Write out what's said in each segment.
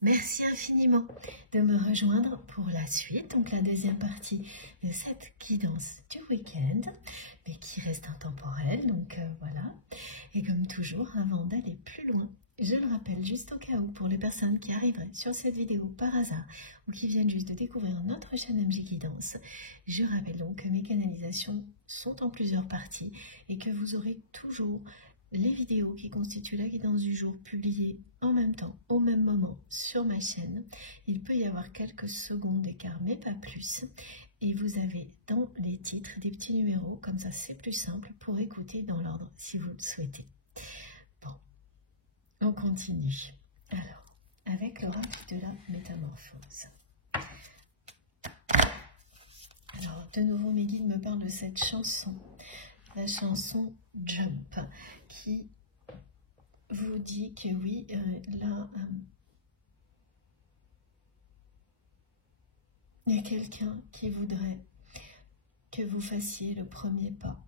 Merci infiniment de me rejoindre pour la suite, donc la deuxième partie de cette guidance du week-end, mais qui reste intemporelle, donc voilà. Et comme toujours, avant d'aller plus loin, je le rappelle juste au cas où pour les personnes qui arriveraient sur cette vidéo par hasard ou qui viennent juste de découvrir notre chaîne MJ Guidance, je rappelle donc que mes canalisations sont en plusieurs parties et que vous aurez toujours les vidéos qui constituent la guidance du jour publiées en même temps, au même moment sur ma chaîne. Il peut y avoir quelques secondes d'écart, mais pas plus. Et vous avez dans les titres des petits numéros, comme ça c'est plus simple pour écouter dans l'ordre si vous le souhaitez. Bon, on continue. Alors, avec l'oracle de la métamorphose. Alors, de nouveau, mes guides me parlent de cette chanson. La chanson Jump, qui vous dit que oui, là, il y a quelqu'un qui voudrait que vous fassiez le premier pas.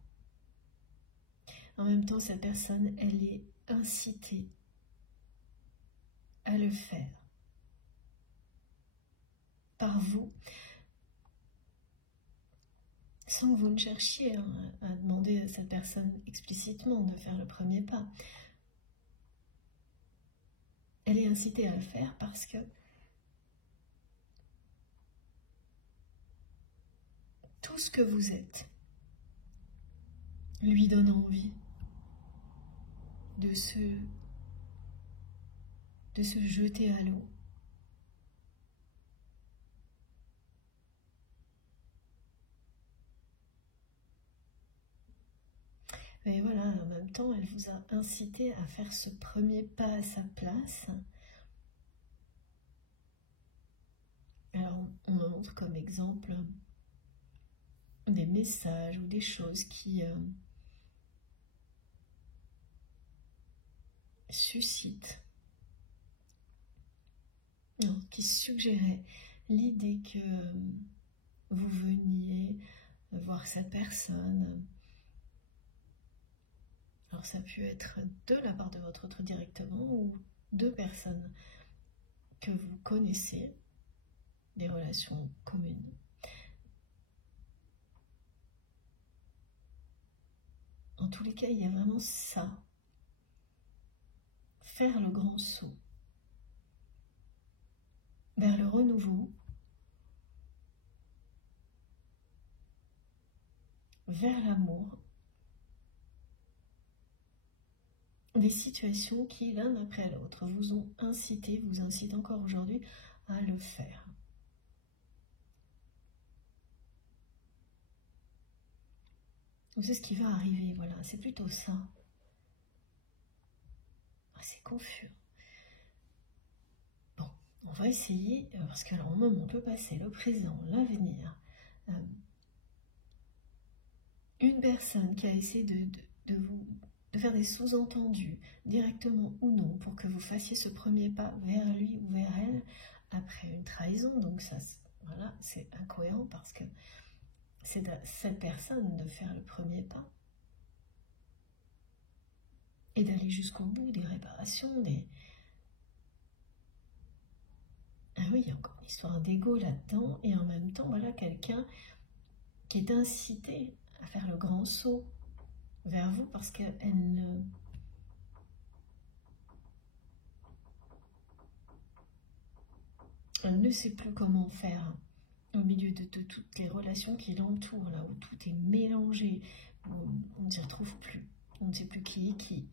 En même temps, cette personne, elle est incitée à le faire par vous, sans que vous ne cherchiez à demander à cette personne explicitement de faire le premier pas. Elle est incitée à le faire parce que tout ce que vous êtes lui donne envie de se jeter à l'eau. Mais voilà, en même temps, elle vous a incité à faire ce premier pas à sa place. Alors, on montre comme exemple des messages ou des choses qui suscitent, non, qui suggéraient l'idée que vous veniez voir cette personne. Alors ça a pu être de la part de votre autre directement ou deux personnes que vous connaissez, des relations communes. En tous les cas, il y a vraiment ça. Faire le grand saut vers le renouveau, vers l'amour, des situations qui, l'un après l'autre, vous ont incité, vous incitent encore aujourd'hui à le faire. C'est ce qui va arriver, voilà, c'est plutôt ça. Ah, c'est confus. Bon, on va essayer, parce que alors, même on peut passer le présent, l'avenir. Une personne qui a essayé de faire des sous-entendus, directement ou non, pour que vous fassiez ce premier pas vers lui ou vers elle, après une trahison, donc ça, voilà, c'est incohérent parce que c'est à cette personne de faire le premier pas et d'aller jusqu'au bout des réparations, Ah oui, il y a encore une histoire d'ego là-dedans, et en même temps, voilà, quelqu'un qui est incité à faire le grand saut vers vous parce qu'elle ne sait plus comment faire au milieu de toutes les relations qui l'entourent, là où tout est mélangé, où on ne s'y retrouve plus, on ne sait plus qui est qui.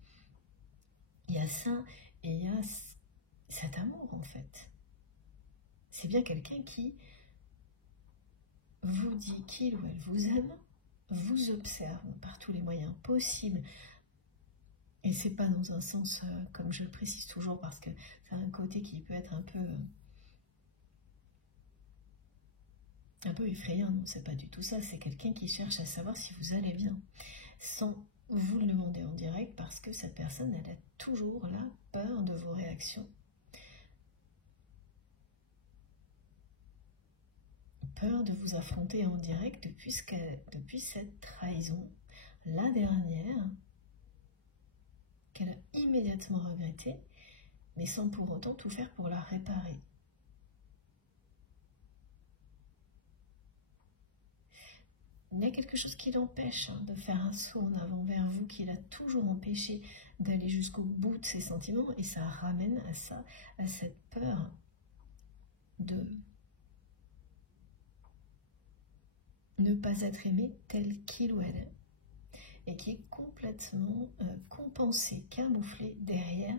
Il y a ça et il y a cet amour en fait. C'est bien quelqu'un qui vous dit qu'il ou elle vous aime, vous observe par tous les moyens possibles. Et c'est pas dans un sens, comme je le précise toujours, parce que c'est un côté qui peut être un peu effrayant, non, c'est pas du tout ça, c'est quelqu'un qui cherche à savoir si vous allez bien, sans vous le demander en direct, parce que cette personne, elle a toujours la peur de vos réactions, peur de vous affronter en direct depuis cette trahison, la dernière, qu'elle a immédiatement regrettée, mais sans pour autant tout faire pour la réparer. Il y a quelque chose qui l'empêche de faire un saut en avant vers vous, qui l'a toujours empêché d'aller jusqu'au bout de ses sentiments, et ça ramène à ça, à cette peur de ne pas être aimé tel qu'il ou elle est, et qui est complètement compensé, camouflé derrière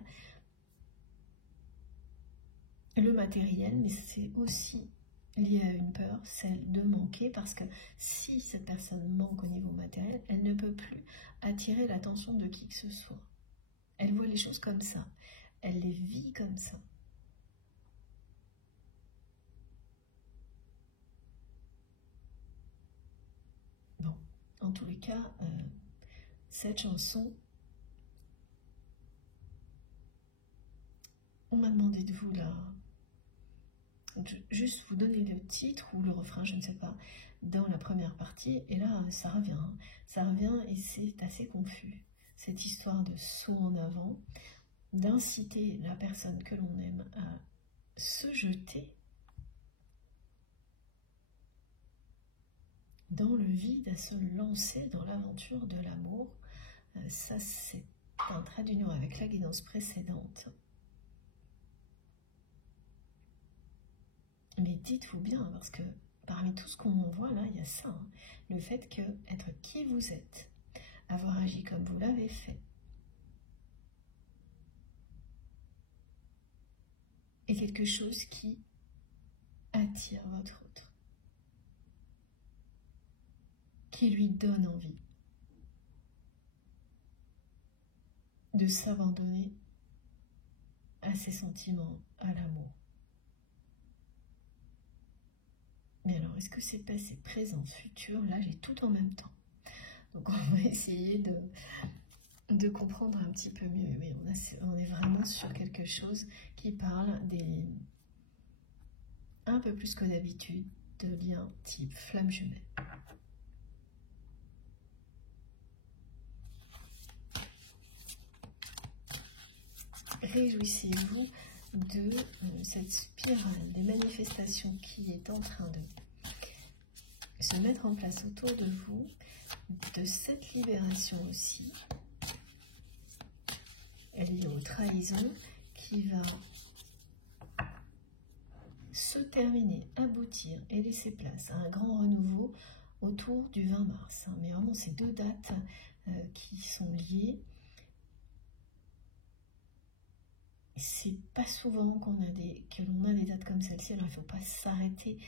le matériel, mais c'est aussi lié à une peur, celle de manquer, parce que si cette personne manque au niveau matériel, elle ne peut plus attirer l'attention de qui que ce soit. Elle voit les choses comme ça, elle les vit comme ça. Bon, en tous les cas, cette chanson, on m'a demandé de vous juste vous donner le titre ou le refrain, je ne sais pas, dans la première partie, et là ça revient et c'est assez confus. Cette histoire de saut en avant, d'inciter la personne que l'on aime à se jeter dans le vide, à se lancer dans l'aventure de l'amour. Ça, c'est un trait d'union avec la guidance précédente. Mais dites-vous bien, parce que parmi tout ce qu'on voit là, il y a ça, hein, le fait que être qui vous êtes, avoir agi comme vous l'avez fait, est quelque chose qui attire votre autre, qui lui donne envie de s'abandonner à ses sentiments, à l'amour. Mais alors, est-ce que c'est passé, présent, futur? Là, j'ai tout en même temps. Donc, on va essayer de comprendre un petit peu mieux. Mais on est vraiment sur quelque chose qui parle un peu plus que d'habitude, de liens type flamme jumelle. Réjouissez-vous de cette spirale des manifestations qui est en train de se mettre en place autour de vous, de cette libération aussi, liée aux trahisons, qui va se terminer, aboutir et laisser place à un grand renouveau autour du 20 mars. Mais vraiment, ces deux dates qui sont liées. C'est pas souvent que l'on a des dates comme celle-ci, alors il ne faut pas s'arrêter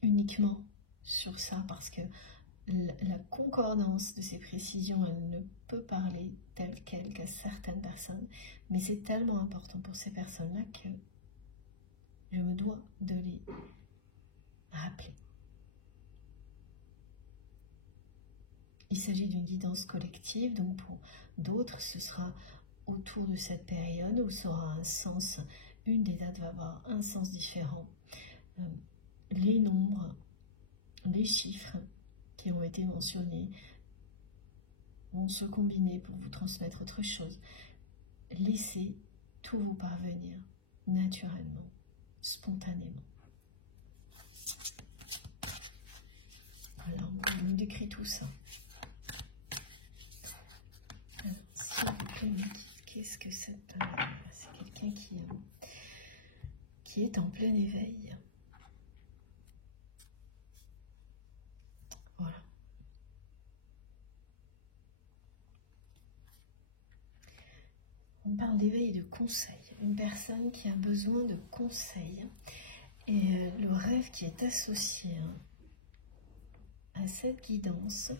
uniquement sur ça, parce que la concordance de ces précisions, elle ne peut parler telle quelle qu'à certaines personnes, mais c'est tellement important pour ces personnes-là que je me dois de les rappeler. Il s'agit d'une guidance collective, donc pour d'autres, ce sera autour de cette période où ça aura un sens, une des dates va avoir un sens différent. Les nombres, les chiffres qui ont été mentionnés vont se combiner pour vous transmettre autre chose. Laissez tout vous parvenir naturellement, spontanément. Alors, on nous décrit tout ça. Alors, s'il vous plaît, me dites, qu'est-ce que c'est? C'est quelqu'un qui est en plein éveil. Voilà. On parle d'éveil et de conseil. Une personne qui a besoin de conseils. Et le rêve qui est associé à cette guidance.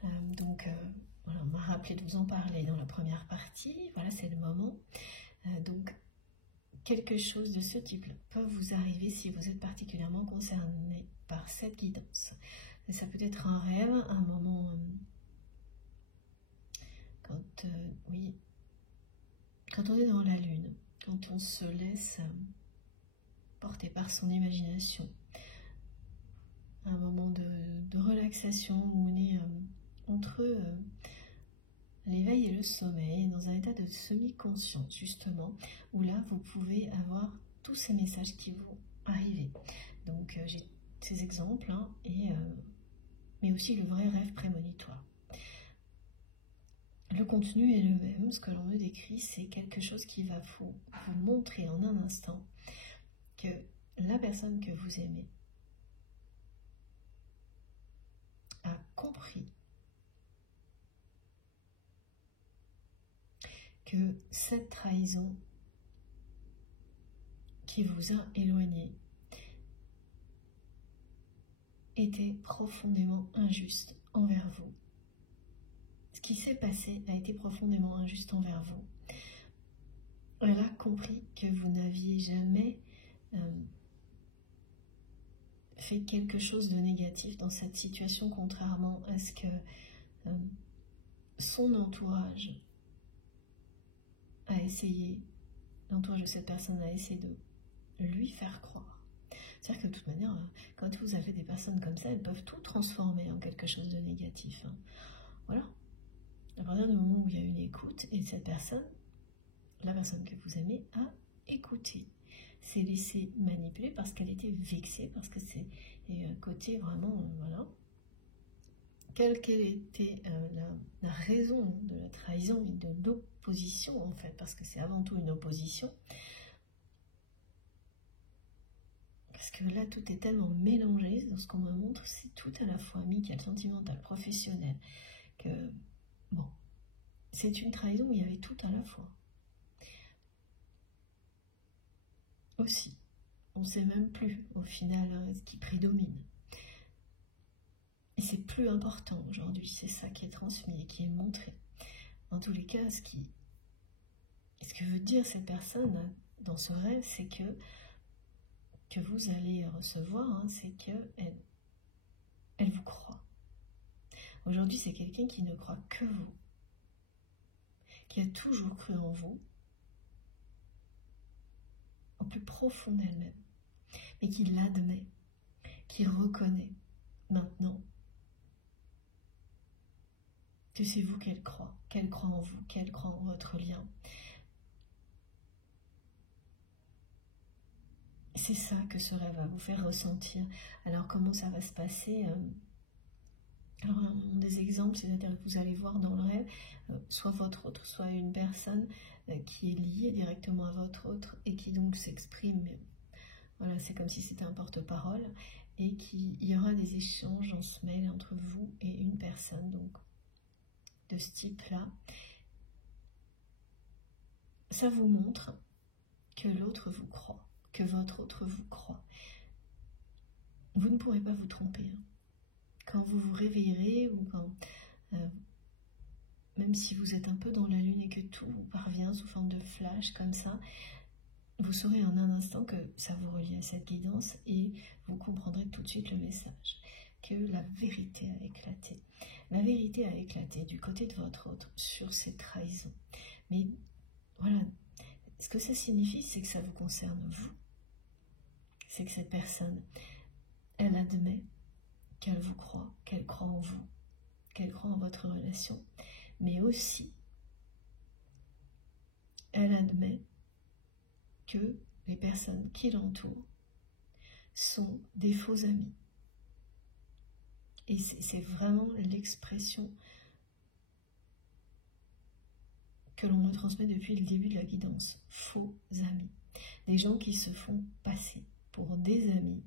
Voilà, on m'a rappelé de vous en parler dans la première partie. Voilà, c'est le moment. Donc, quelque chose de ce type peut vous arriver si vous êtes particulièrement concerné par cette guidance. Ça peut être un rêve, un moment quand on est dans la lune, quand on se laisse porter par son imagination, un moment de relaxation où on est entre l'éveil et le sommeil, dans un état de semi-conscience justement, où là vous pouvez avoir tous ces messages qui vont arriver. Donc j'ai ces exemples, hein, mais aussi le vrai rêve prémonitoire. Le contenu est le même, ce que l'on me décrit, c'est quelque chose qui va vous montrer en un instant que la personne que vous aimez a compris que cette trahison qui vous a éloigné était profondément injuste envers vous. Ce qui s'est passé a été profondément injuste envers vous. Elle a compris que vous n'aviez jamais fait quelque chose de négatif dans cette situation, contrairement à ce que son entourage a essayé, l'entourage de cette personne a essayé de lui faire croire. C'est-à-dire que de toute manière, quand vous avez des personnes comme ça, elles peuvent tout transformer en quelque chose de négatif. Hein. Voilà. À partir du moment où il y a une écoute, et cette personne, la personne que vous aimez, a écouté, s'est laissée manipuler parce qu'elle était vexée, parce que c'est un côté vraiment, voilà. Quelle était la raison de la trahison et de l'opposition en fait, parce que c'est avant tout une opposition. Parce que là, tout est tellement mélangé dans ce qu'on me montre, c'est tout à la fois amical, sentimental, professionnel, que, bon, c'est une trahison où il y avait tout à la fois. Aussi, on ne sait même plus, au final, hein, ce qui prédomine. Et c'est plus important aujourd'hui, c'est ça qui est transmis et qui est montré. En tous les cas, ce que veut dire cette personne dans ce rêve, c'est que vous allez recevoir, hein, c'est qu'elle vous croit. Aujourd'hui, c'est quelqu'un qui ne croit que vous, qui a toujours cru en vous, au plus profond d'elle-même, mais qui l'admet, qui reconnaît maintenant que c'est vous qu'elle croit en vous, qu'elle croit en votre lien. C'est ça que ce rêve va vous faire ressentir. Alors comment ça va se passer? Alors des exemples, c'est-à-dire que vous allez voir dans le rêve, soit votre autre, soit une personne qui est liée directement à votre autre et qui donc s'exprime. Voilà, c'est comme si c'était un porte-parole et il y aura des échanges en se mêle entre vous et une personne donc de ce type-là. Ça vous montre que l'autre vous croit, que votre autre vous croit. Vous ne pourrez pas vous tromper. Hein. Quand vous vous réveillerez ou quand, même si vous êtes un peu dans la lune et que tout vous parvient sous forme de flash comme ça, vous saurez en un instant que ça vous relie à cette guidance et vous comprendrez tout de suite le message, que la vérité a éclaté. La vérité a éclaté du côté de votre autre sur cette trahison. Mais voilà, ce que ça signifie, c'est que ça vous concerne vous. C'est que cette personne, elle admet qu'elle vous croit, qu'elle croit en vous, qu'elle croit en votre relation, mais aussi, elle admet que les personnes qui l'entourent sont des faux amis. Et c'est vraiment l'expression que l'on me transmet depuis le début de la guidance. Faux amis. Des gens qui se font passer pour des amis,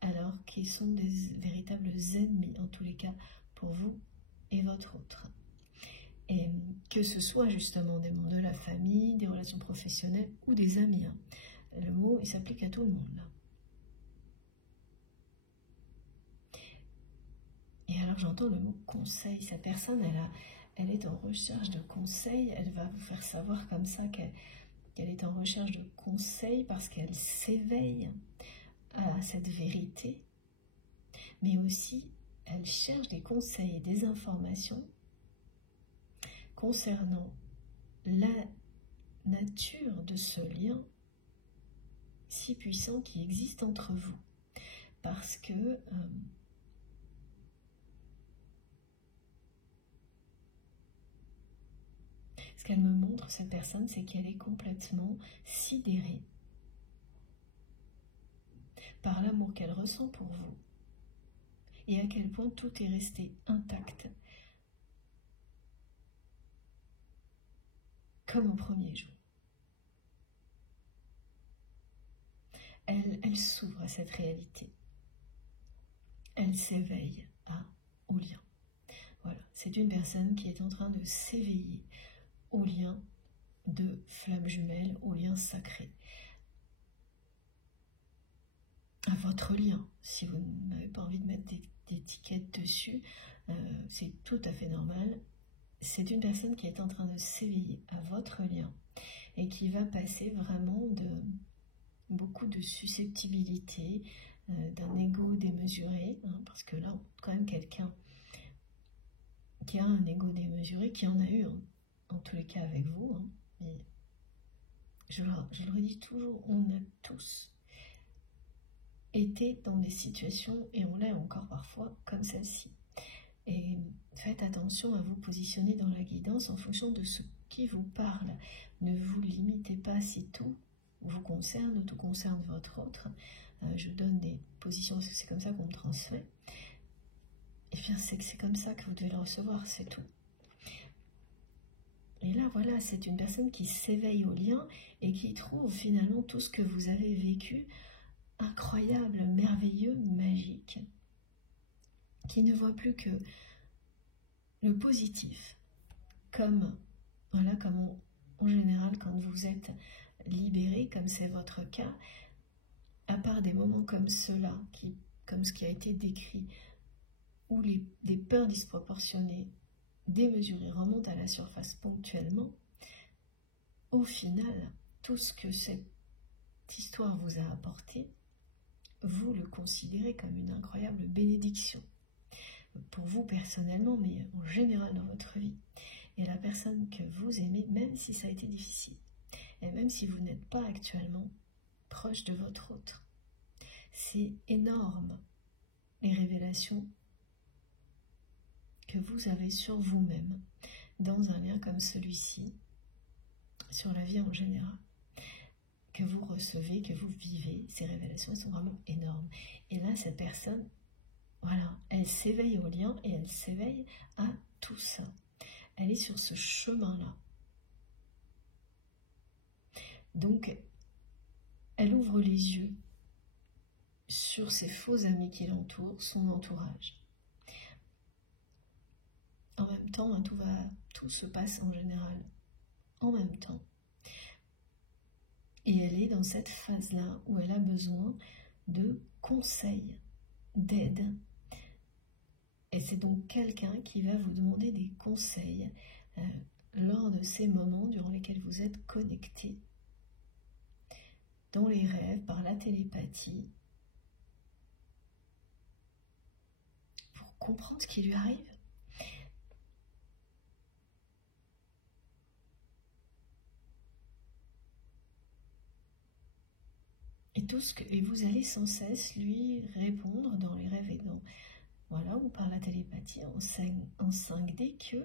alors qu'ils sont des véritables ennemis, en tous les cas, pour vous et votre autre. Et que ce soit justement des membres de la famille, des relations professionnelles ou des amis. Hein. Le mot, il s'applique à tout le monde. Là. Et alors j'entends le mot conseil. Cette personne, elle est en recherche de conseils. Elle va vous faire savoir comme ça qu'elle est en recherche de conseils parce qu'elle s'éveille à cette vérité, mais aussi elle cherche des conseils et des informations concernant la nature de ce lien si puissant qui existe entre vous, parce que Ce qu'elle me montre, cette personne, c'est qu'elle est complètement sidérée par l'amour qu'elle ressent pour vous et à quel point tout est resté intact comme au premier jour. Elle s'ouvre à cette réalité. Elle s'éveille au lien. Voilà, c'est une personne qui est en train de s'éveiller au lien de flamme jumelle, au lien sacré. À votre lien, si vous n'avez pas envie de mettre d'étiquette dessus, c'est tout à fait normal. C'est une personne qui est en train de s'éveiller à votre lien et qui va passer vraiment de beaucoup de susceptibilité, d'un ego démesuré, parce que là, quand même quelqu'un qui a un ego démesuré, qui en a eu en tous les cas avec vous, mais je le redis toujours, on a tous été dans des situations, et on l'est encore parfois, comme celle-ci. Et faites attention à vous positionner dans la guidance en fonction de ce qui vous parle. Ne vous limitez pas si tout vous concerne ou tout concerne votre autre. Je donne des positions parce que c'est comme ça qu'on me transmet. Et bien c'est que c'est comme ça que vous devez le recevoir, c'est tout. Et là voilà, c'est une personne qui s'éveille au lien et qui trouve finalement tout ce que vous avez vécu incroyable, merveilleux, magique, qui ne voit plus que le positif, comme voilà, comme en général quand vous êtes libéré, comme c'est votre cas, à part des moments comme ceux-là, comme ce qui a été décrit, où des peurs disproportionnées, démesurées remontent à la surface ponctuellement, au final, tout ce que cette histoire vous a apporté, vous le considérez comme une incroyable bénédiction. Pour vous personnellement, mais en général dans votre vie. Et la personne que vous aimez, même si ça a été difficile, et même si vous n'êtes pas actuellement proche de votre autre, c'est énorme les révélations que vous avez sur vous-même dans un lien comme celui-ci, sur la vie en général, que vous recevez, que vous vivez. Ces révélations sont vraiment énormes. Et là, cette personne, voilà, elle s'éveille au lien et elle s'éveille à tout ça. Elle est sur ce chemin-là. Donc, elle ouvre les yeux sur ses faux amis qui l'entourent, son entourage. En même temps, tout se passe en général en même temps. Et elle est dans cette phase-là où elle a besoin de conseils, d'aide. Et c'est donc quelqu'un qui va vous demander des conseils lors de ces moments durant lesquels vous êtes connectés, dans les rêves, par la télépathie, pour comprendre ce qui lui arrive. Et vous allez sans cesse lui répondre dans les rêves et voilà, ou par la télépathie en 5D que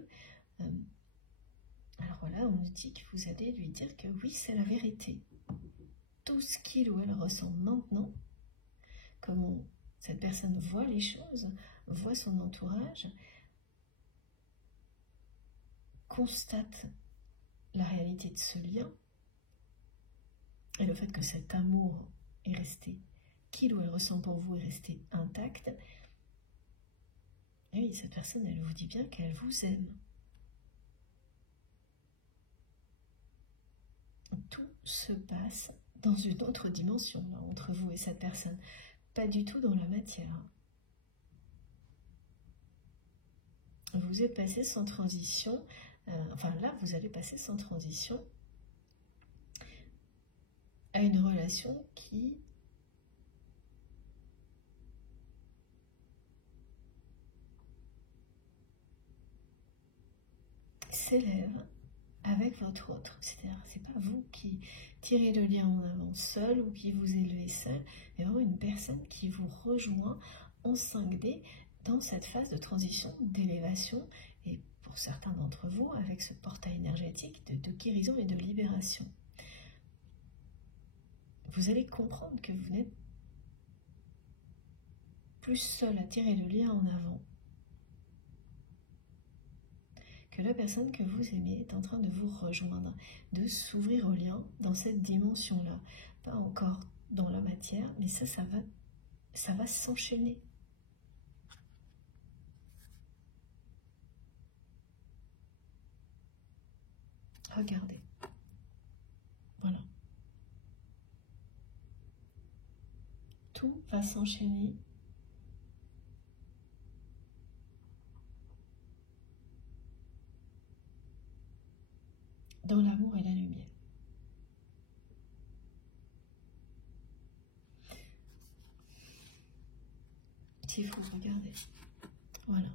alors voilà, on nous dit que vous allez lui dire que oui, c'est la vérité. Tout ce qu'il ou elle ressent maintenant, comment cette personne voit les choses, voit son entourage, constate la réalité de ce lien et le fait que cet amour est resté, qu'il ou elle ressent pour vous est resté intact. Et oui, cette personne, elle vous dit bien qu'elle vous aime. Tout se passe dans une autre dimension, là, entre vous et cette personne. Pas du tout dans la matière. Vous êtes passé sans transition, enfin là, vous allez passer sans transition à une relation qui s'élève avec votre autre. C'est-à-dire, c'est pas vous qui tirez le lien en avant seul ou qui vous élevez seul, mais vraiment une personne qui vous rejoint en 5D dans cette phase de transition, d'élévation, et pour certains d'entre vous, avec ce portail énergétique de guérison et de libération. Vous allez comprendre que vous n'êtes plus seul à tirer le lien en avant, que la personne que vous aimez est en train de vous rejoindre, de s'ouvrir au lien dans cette dimension-là. Pas encore dans la matière, mais ça va s'enchaîner. Regardez. Voilà. Tout va s'enchaîner. Dans l'amour et la lumière. C'est fou, regardez. Voilà.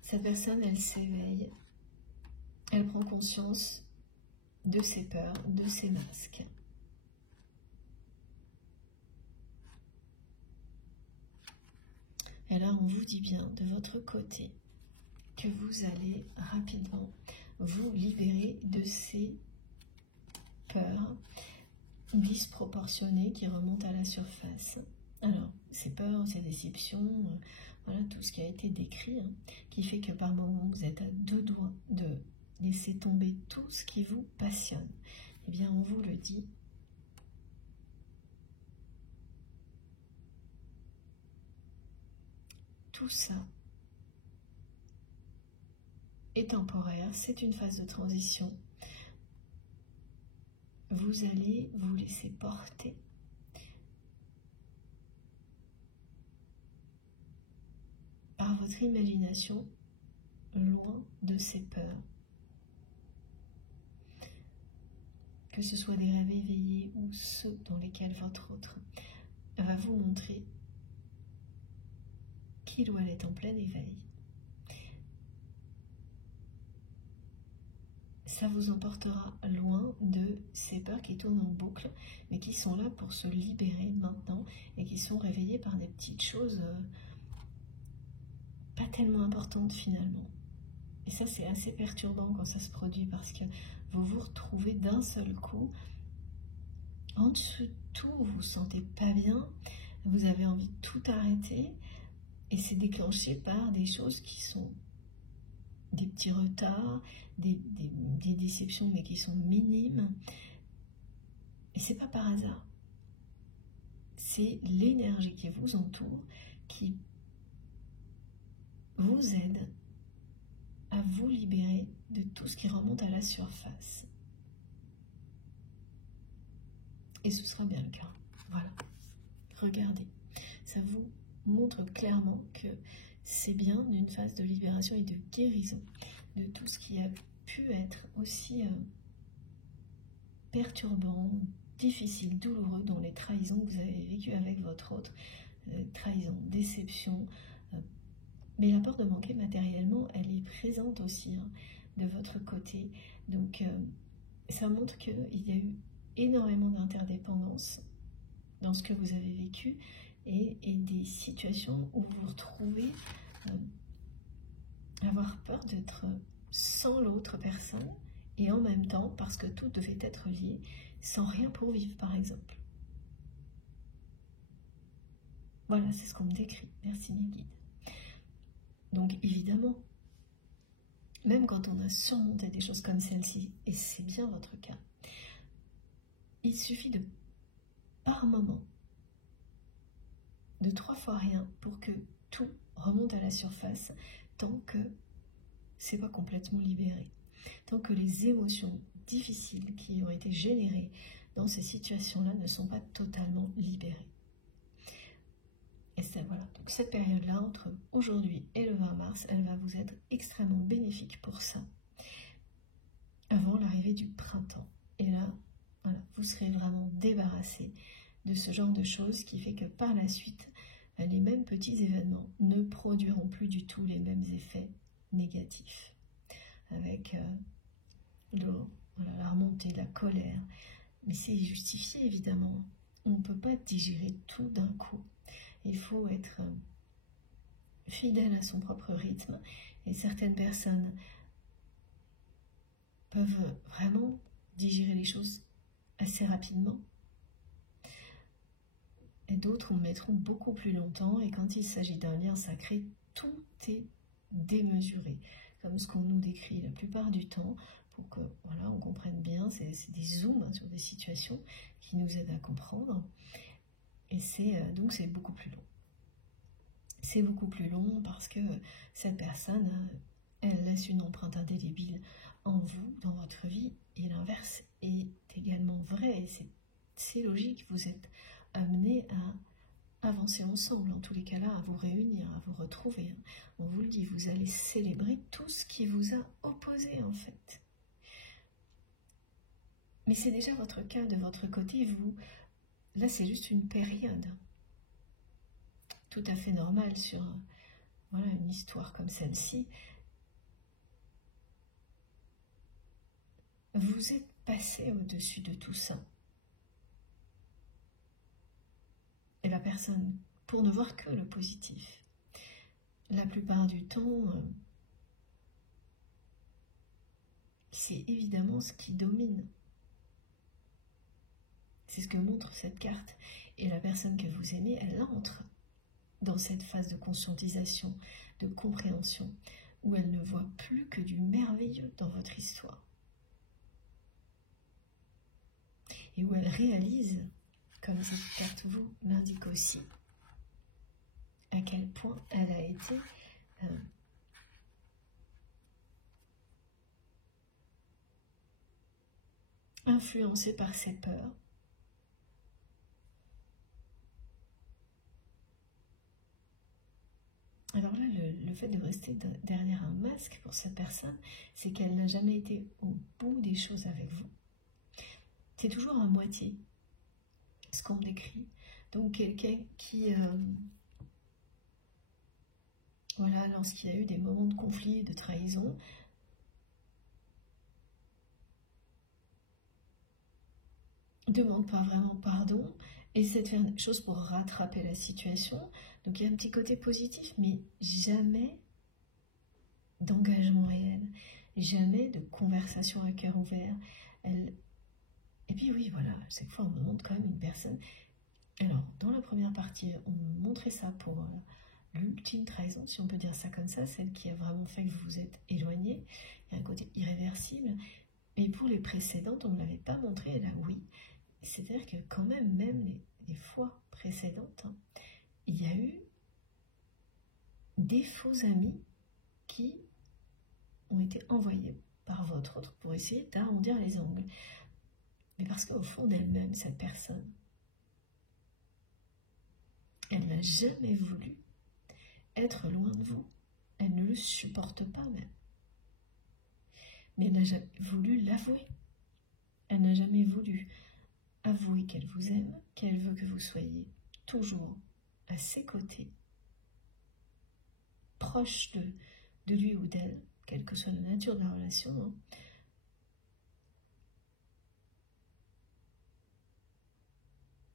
Cette personne, elle s'éveille. Elle prend conscience de ses peurs, de ses masques. Et là, on vous dit bien de votre côté que vous allez rapidement vous libérer de ces peurs disproportionnées qui remontent à la surface. Alors, ces peurs, ces déceptions, voilà tout ce qui a été décrit, hein, qui fait que par moments vous êtes à deux doigts de laisser tomber tout ce qui vous passionne. Eh bien, on vous le dit. Tout ça est temporaire, c'est une phase de transition. Vous allez vous laisser porter par votre imagination loin de ces peurs. Que ce soit des rêves éveillés ou ceux dans lesquels votre autre va vous montrer qu'il ou elle est en plein éveil. Ça vous emportera loin de ces peurs qui tournent en boucle, mais qui sont là pour se libérer maintenant et qui sont réveillées par des petites choses pas tellement importantes finalement. Et ça, c'est assez perturbant quand ça se produit parce que vous vous retrouvez d'un seul coup en dessous de tout, vous vous sentez pas bien, vous avez envie de tout arrêter et c'est déclenché par des choses qui sont des petits retards, des déceptions mais qui sont minimes. Et c'est pas par hasard. C'est l'énergie qui vous entoure qui vous aide à vous libérer de tout ce qui remonte à la surface. Et ce sera bien le cas. Voilà. Regardez. Ça vous montre clairement que c'est bien d'une phase de libération et de guérison de tout ce qui a pu être aussi perturbant, difficile, douloureux dans les trahisons que vous avez vécues avec votre autre, trahison, déception. Mais la peur de manquer matériellement, elle est présente aussi hein, de votre côté. Donc ça montre qu'il y a eu énormément d'interdépendance dans ce que vous avez vécu et des situations où vous vous retrouvez avoir peur d'être sans l'autre personne et en même temps, parce que tout devait être lié, sans rien pour vivre par exemple. Voilà, c'est ce qu'on me décrit. Merci mes guides. Donc évidemment, même quand on a surmonté des choses comme celle-ci, et c'est bien votre cas, il suffit de, par moment, de 3 fois rien pour que tout remonte à la surface tant que c'est pas complètement libéré. Tant que les émotions difficiles qui ont été générées dans ces situations-là ne sont pas totalement libérées. Et c'est voilà, donc cette période-là, entre aujourd'hui et le 20 mars, elle va vous être extrêmement bénéfique pour ça, avant l'arrivée du printemps. Et là, voilà, vous serez vraiment débarrassé de ce genre de choses qui fait que par la suite, les mêmes petits événements ne produiront plus du tout les mêmes effets négatifs. Avec voilà, la remontée de la colère. Mais c'est justifié évidemment. On ne peut pas digérer tout d'un coup. Il faut être fidèle à son propre rythme Et certaines personnes peuvent vraiment digérer les choses assez rapidement. Et d'autres mettront beaucoup plus longtemps. Et quand il s'agit d'un lien sacré, tout est démesuré. Comme ce qu'on nous décrit la plupart du temps, pour que voilà, on comprenne bien. C'est des zooms sur des situations qui nous aident à comprendre. Et donc c'est beaucoup plus long. C'est beaucoup plus long parce que cette personne, elle laisse une empreinte indélébile en vous, dans votre vie, et l'inverse est également vrai. Et c'est logique, vous êtes amenés à avancer ensemble, en tous les cas-là, à vous réunir, à vous retrouver. On vous le dit, vous allez célébrer tout ce qui vous a opposé, en fait. Mais c'est déjà votre cas de votre côté, là c'est juste une période tout à fait normale sur voilà, une histoire comme celle-ci. Vous êtes passé au-dessus de tout ça. Et la personne, pour ne voir que le positif, la plupart du temps, c'est évidemment ce qui domine. C'est ce que montre cette carte. Et la personne que vous aimez, elle entre dans cette phase de conscientisation, de compréhension, où elle ne voit plus que du merveilleux dans votre histoire. Et où elle réalise, comme cette carte vous l'indique aussi, à quel point elle a été influencée par ses peurs. Alors là, le fait de rester derrière un masque pour cette personne, c'est qu'elle n'a jamais été au bout des choses avec vous. C'est toujours à moitié ce qu'on décrit. Donc quelqu'un qui, voilà, lorsqu'il y a eu des moments de conflit, de trahison, ne demande pas vraiment pardon, essaie de faire des choses pour rattraper la situation. Donc il y a un petit côté positif, mais jamais d'engagement réel, jamais de conversation à cœur ouvert. Et puis oui, voilà, chaque fois on me montre quand même une personne. Alors, dans la première partie, on me montrait ça pour l'ultime trahison, si on peut dire ça comme ça, celle qui a vraiment fait que vous vous êtes éloigné. Il y a un côté irréversible. Et pour les précédentes, on ne me l'avait pas montré, là oui. C'est-à-dire que quand même les fois précédentes, hein, il y a eu des faux amis qui ont été envoyés par votre autre pour essayer d'arrondir les angles. Mais parce qu'au fond d'elle-même, cette personne, elle n'a jamais voulu être loin de vous. Elle ne le supporte pas même. Mais elle n'a jamais voulu l'avouer. Elle n'a jamais voulu avouer qu'elle vous aime, qu'elle veut que vous soyez toujours à ses côtés, proche de lui ou d'elle, quelle que soit la nature de la relation. Hein.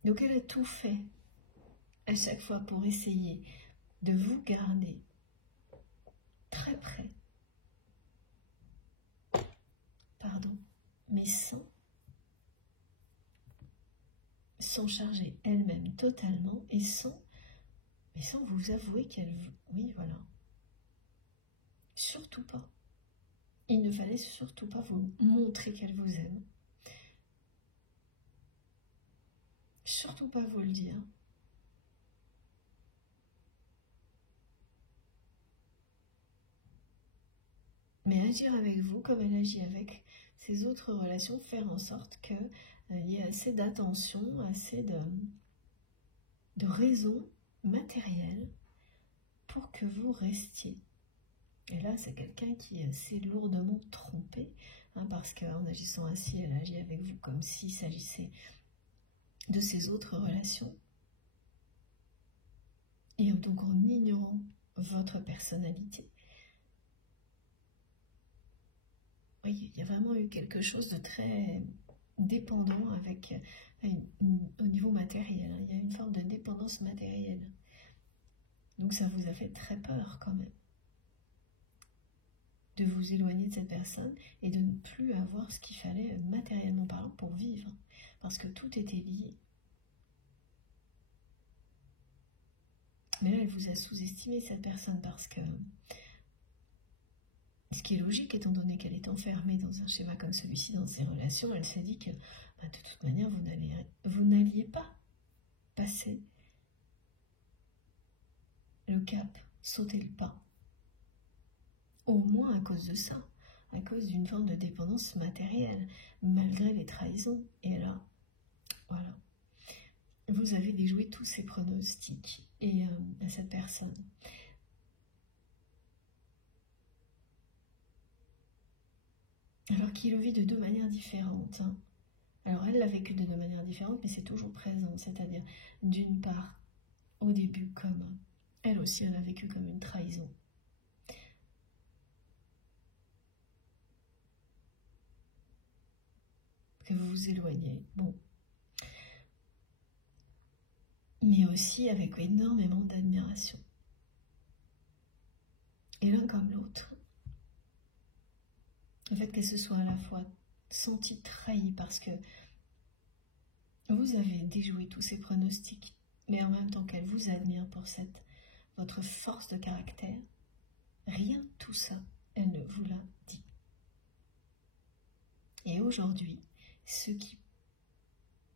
Donc elle a tout fait à chaque fois pour essayer de vous garder très près, mais sans charger elle-même totalement et sans vous avouer qu'elle... Oui, voilà. Surtout pas. Il ne fallait surtout pas vous montrer qu'elle vous aime. Surtout pas vous le dire. Mais agir avec vous comme elle agit avec ses autres relations, faire en sorte qu'il y ait assez d'attention, assez de raison matérielle pour que vous restiez. Et là, c'est quelqu'un qui est assez lourdement trompé, hein, parce qu'en agissant ainsi, elle agit avec vous comme s'il s'agissait de ses autres relations. Et donc en ignorant votre personnalité. Oui, il y a vraiment eu quelque chose de très dépendant avec, au niveau matériel. Hein. Il y a une forme de dépendance matérielle. Donc ça vous a fait très peur quand même. de vous éloigner de cette personne et de ne plus avoir ce qu'il fallait matériellement parlant pour vivre. Parce que tout était lié. Mais là, elle vous a sous-estimé, cette personne, parce que ce qui est logique, étant donné qu'elle est enfermée dans un schéma comme celui-ci, dans ses relations, elle s'est dit que de toute manière, vous n'alliez pas passer le cap, sauter le pas. Au moins à cause de ça, à cause d'une forme de dépendance matérielle, malgré les trahisons. Et là, voilà, vous avez déjoué tous ces pronostics et à cette personne. Alors qu'il le vit de deux manières différentes. Hein. Alors elle l'a vécu de deux manières différentes, mais c'est toujours présent. C'est-à-dire, d'une part, au début, comme elle aussi, elle a vécu comme une trahison. Que vous vous éloignez. Bon. Mais aussi avec énormément d'admiration. Et l'un comme l'autre. Le fait qu'elle se soit à la fois sentie trahie parce que vous avez déjoué tous ces pronostics, mais en même temps qu'elle vous admire pour votre force de caractère, rien de tout ça, elle ne vous l'a dit. Et aujourd'hui, ce qui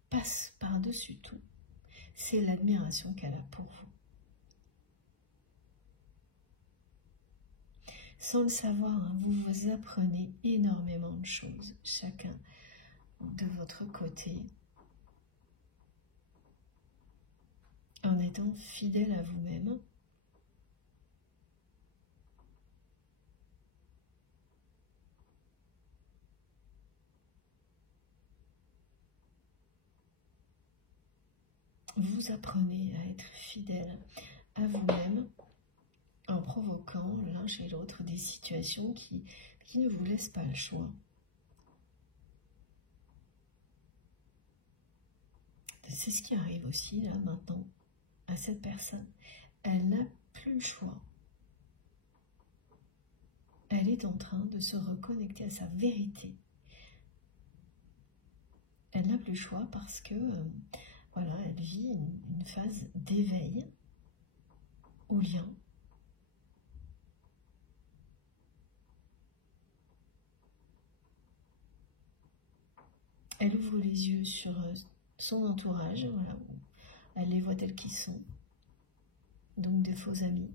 passe par-dessus tout, c'est l'admiration qu'elle a pour vous. Sans le savoir, hein, vous apprenez énormément de choses, chacun de votre côté, en étant fidèle à vous-même. Vous apprenez à être fidèle à vous-même en provoquant l'un chez l'autre des situations qui ne vous laissent pas le choix. C'est ce qui arrive aussi là maintenant à cette personne. Elle n'a plus le choix. Elle est en train de se reconnecter à sa vérité. Elle n'a plus le choix parce que voilà, elle vit une phase d'éveil au lien. Elle ouvre les yeux sur son entourage, voilà, elle les voit tels qu'ils sont, donc des faux amis.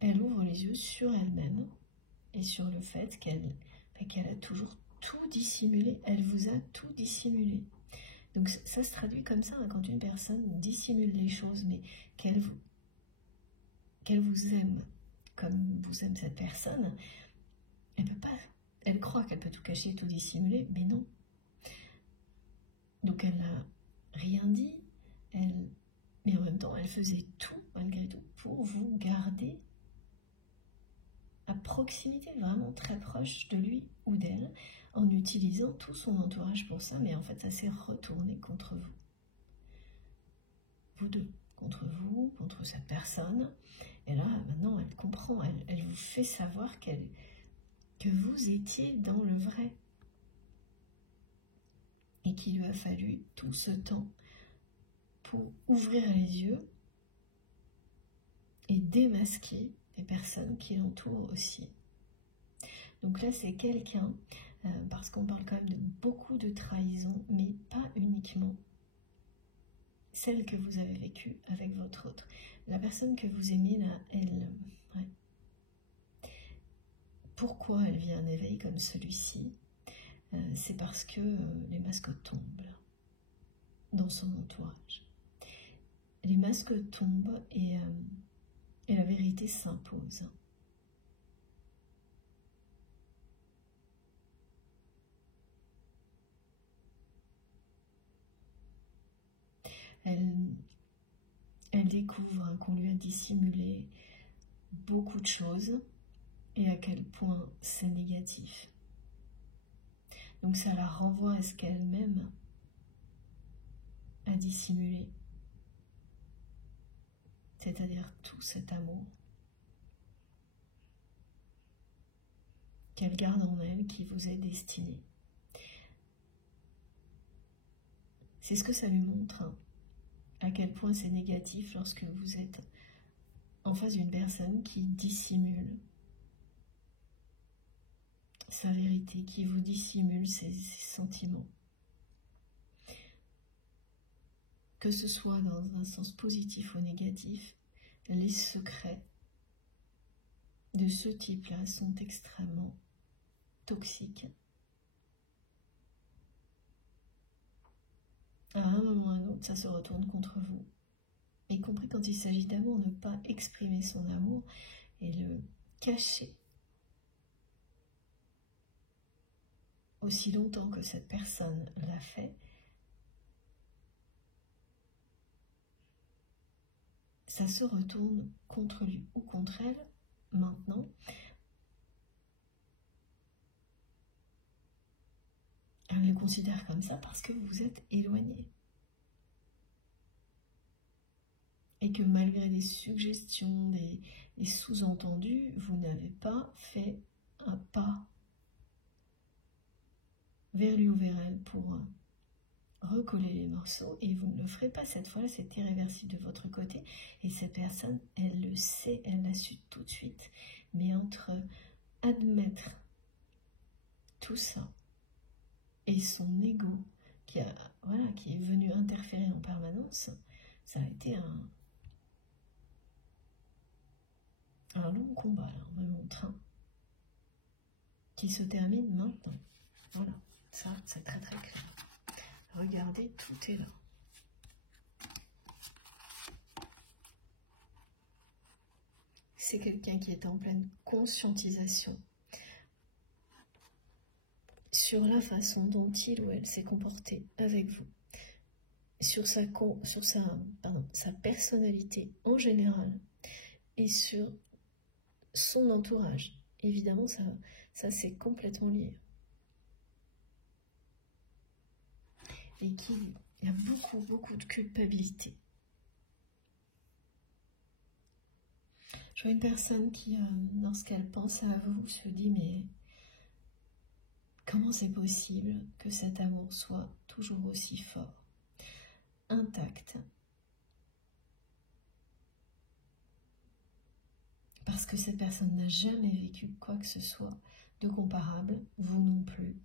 Elle ouvre les yeux sur elle-même et sur le fait qu'elle a toujours tout dissimulé, elle vous a tout dissimulé. Donc ça se traduit comme ça, hein, quand une personne dissimule les choses, mais qu'elle vous aime comme vous aime cette personne, elle peut pas, elle croit qu'elle peut tout cacher, tout dissimuler, mais non. Donc elle n'a rien dit, mais en même temps elle faisait tout, malgré tout, pour vous garder à proximité, vraiment très proche de lui ou d'elle, en utilisant tout son entourage pour ça, mais en fait ça s'est retourné contre vous. Vous deux, contre cette personne, et là maintenant elle comprend, elle vous fait savoir que vous étiez dans le vrai, et qu'il lui a fallu tout ce temps pour ouvrir les yeux et démasquer les personnes qui l'entourent aussi. Donc là, c'est quelqu'un, parce qu'on parle quand même de beaucoup de trahisons, mais pas uniquement celle que vous avez vécue avec votre autre. La personne que vous aimez là, ouais. Pourquoi elle vit un éveil comme celui-ci? C'est parce que les masques tombent là, dans son entourage. Les masques tombent et la vérité s'impose. Elle découvre hein, qu'on lui a dissimulé beaucoup de choses et à quel point c'est négatif. Donc ça la renvoie à ce qu'elle-même a dissimulé, c'est-à-dire tout cet amour. qu'elle garde en elle, qui vous est destinée. C'est ce que ça lui montre, hein, à quel point c'est négatif lorsque vous êtes en face d'une personne qui dissimule sa vérité, qui vous dissimule ses sentiments. Que ce soit dans un sens positif ou négatif, les secrets de ce type-là sont extrêmement toxiques. À un moment ou à un autre, ça se retourne contre vous. Y compris quand il s'agit d'amour, ne pas exprimer son amour et le cacher aussi longtemps que cette personne l'a fait, ça se retourne contre lui ou contre elle maintenant. Elle le considère comme ça parce que vous vous êtes éloigné. Et que malgré des suggestions, des sous-entendus, vous n'avez pas fait un pas vers lui ou vers elle pour recoller les morceaux, et vous ne le ferez pas cette fois-là, c'est irréversible de votre côté, et cette personne, elle le sait, elle l'a su tout de suite, mais entre admettre tout ça et son ego qui est venu interférer en permanence, ça a été un long combat, là, on me montre, hein, qui se termine maintenant. Voilà, ça c'est très très clair. Regardez, tout est là. C'est quelqu'un qui est en pleine conscientisation sur la façon dont il ou elle s'est comporté avec vous, sur sa personnalité en général et sur son entourage. Évidemment, ça c'est complètement lié. Et qu'il y a beaucoup de culpabilité. Je vois une personne qui, lorsqu'elle pense à vous, se dit mais comment c'est possible que cet amour soit toujours aussi fort, intact? Parce que cette personne n'a jamais vécu quoi que ce soit de comparable, vous non plus.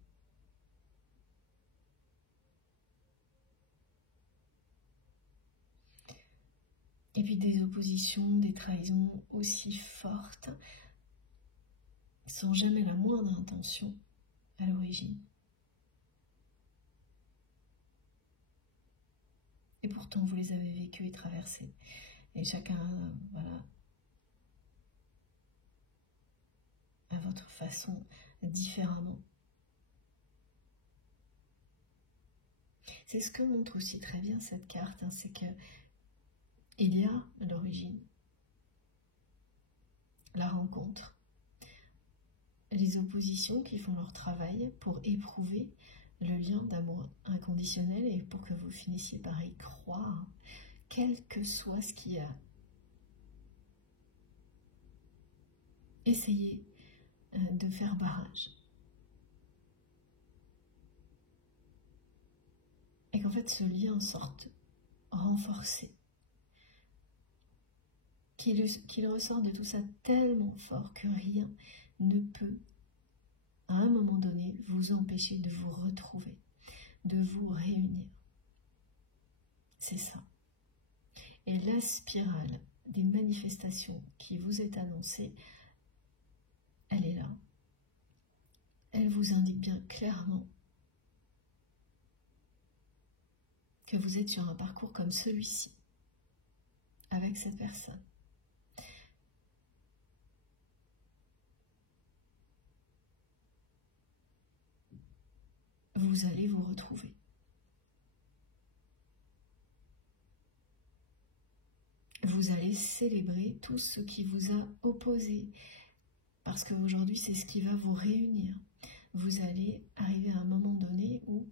Et puis des oppositions, des trahisons aussi fortes, sans jamais la moindre intention à l'origine. Et pourtant vous les avez vécues et traversées. Et chacun, voilà, à votre façon, différemment. C'est ce que montre aussi très bien cette carte, hein, c'est que il y a à l'origine la rencontre, les oppositions qui font leur travail pour éprouver le lien d'amour inconditionnel et pour que vous finissiez par y croire, quel que soit ce qu'il y a. Essayez de faire barrage. Et qu'en fait ce lien sorte renforcé. Qu'il ressort de tout ça tellement fort que rien ne peut, à un moment donné, vous empêcher de vous retrouver, de vous réunir. C'est ça. Et la spirale des manifestations qui vous est annoncée, elle est là. Elle vous indique bien clairement que vous êtes sur un parcours comme celui-ci, avec cette personne. Vous allez vous retrouver. Vous allez célébrer tout ce qui vous a opposé, parce qu'aujourd'hui c'est ce qui va vous réunir. Vous allez arriver à un moment donné où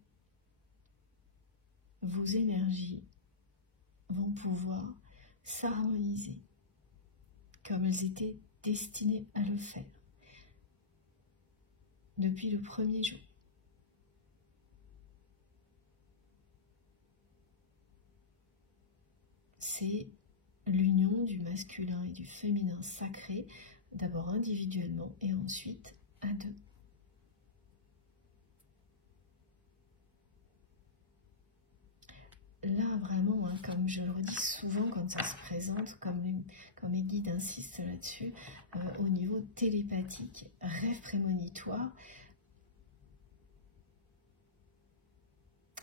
vos énergies vont pouvoir s'harmoniser comme elles étaient destinées à le faire. depuis le premier jour. C'est l'union du masculin et du féminin sacré, d'abord individuellement et ensuite à deux. Là, vraiment, hein, comme je le redis souvent quand ça se présente, comme mes guides insistent là-dessus, au niveau télépathique, rêve prémonitoire,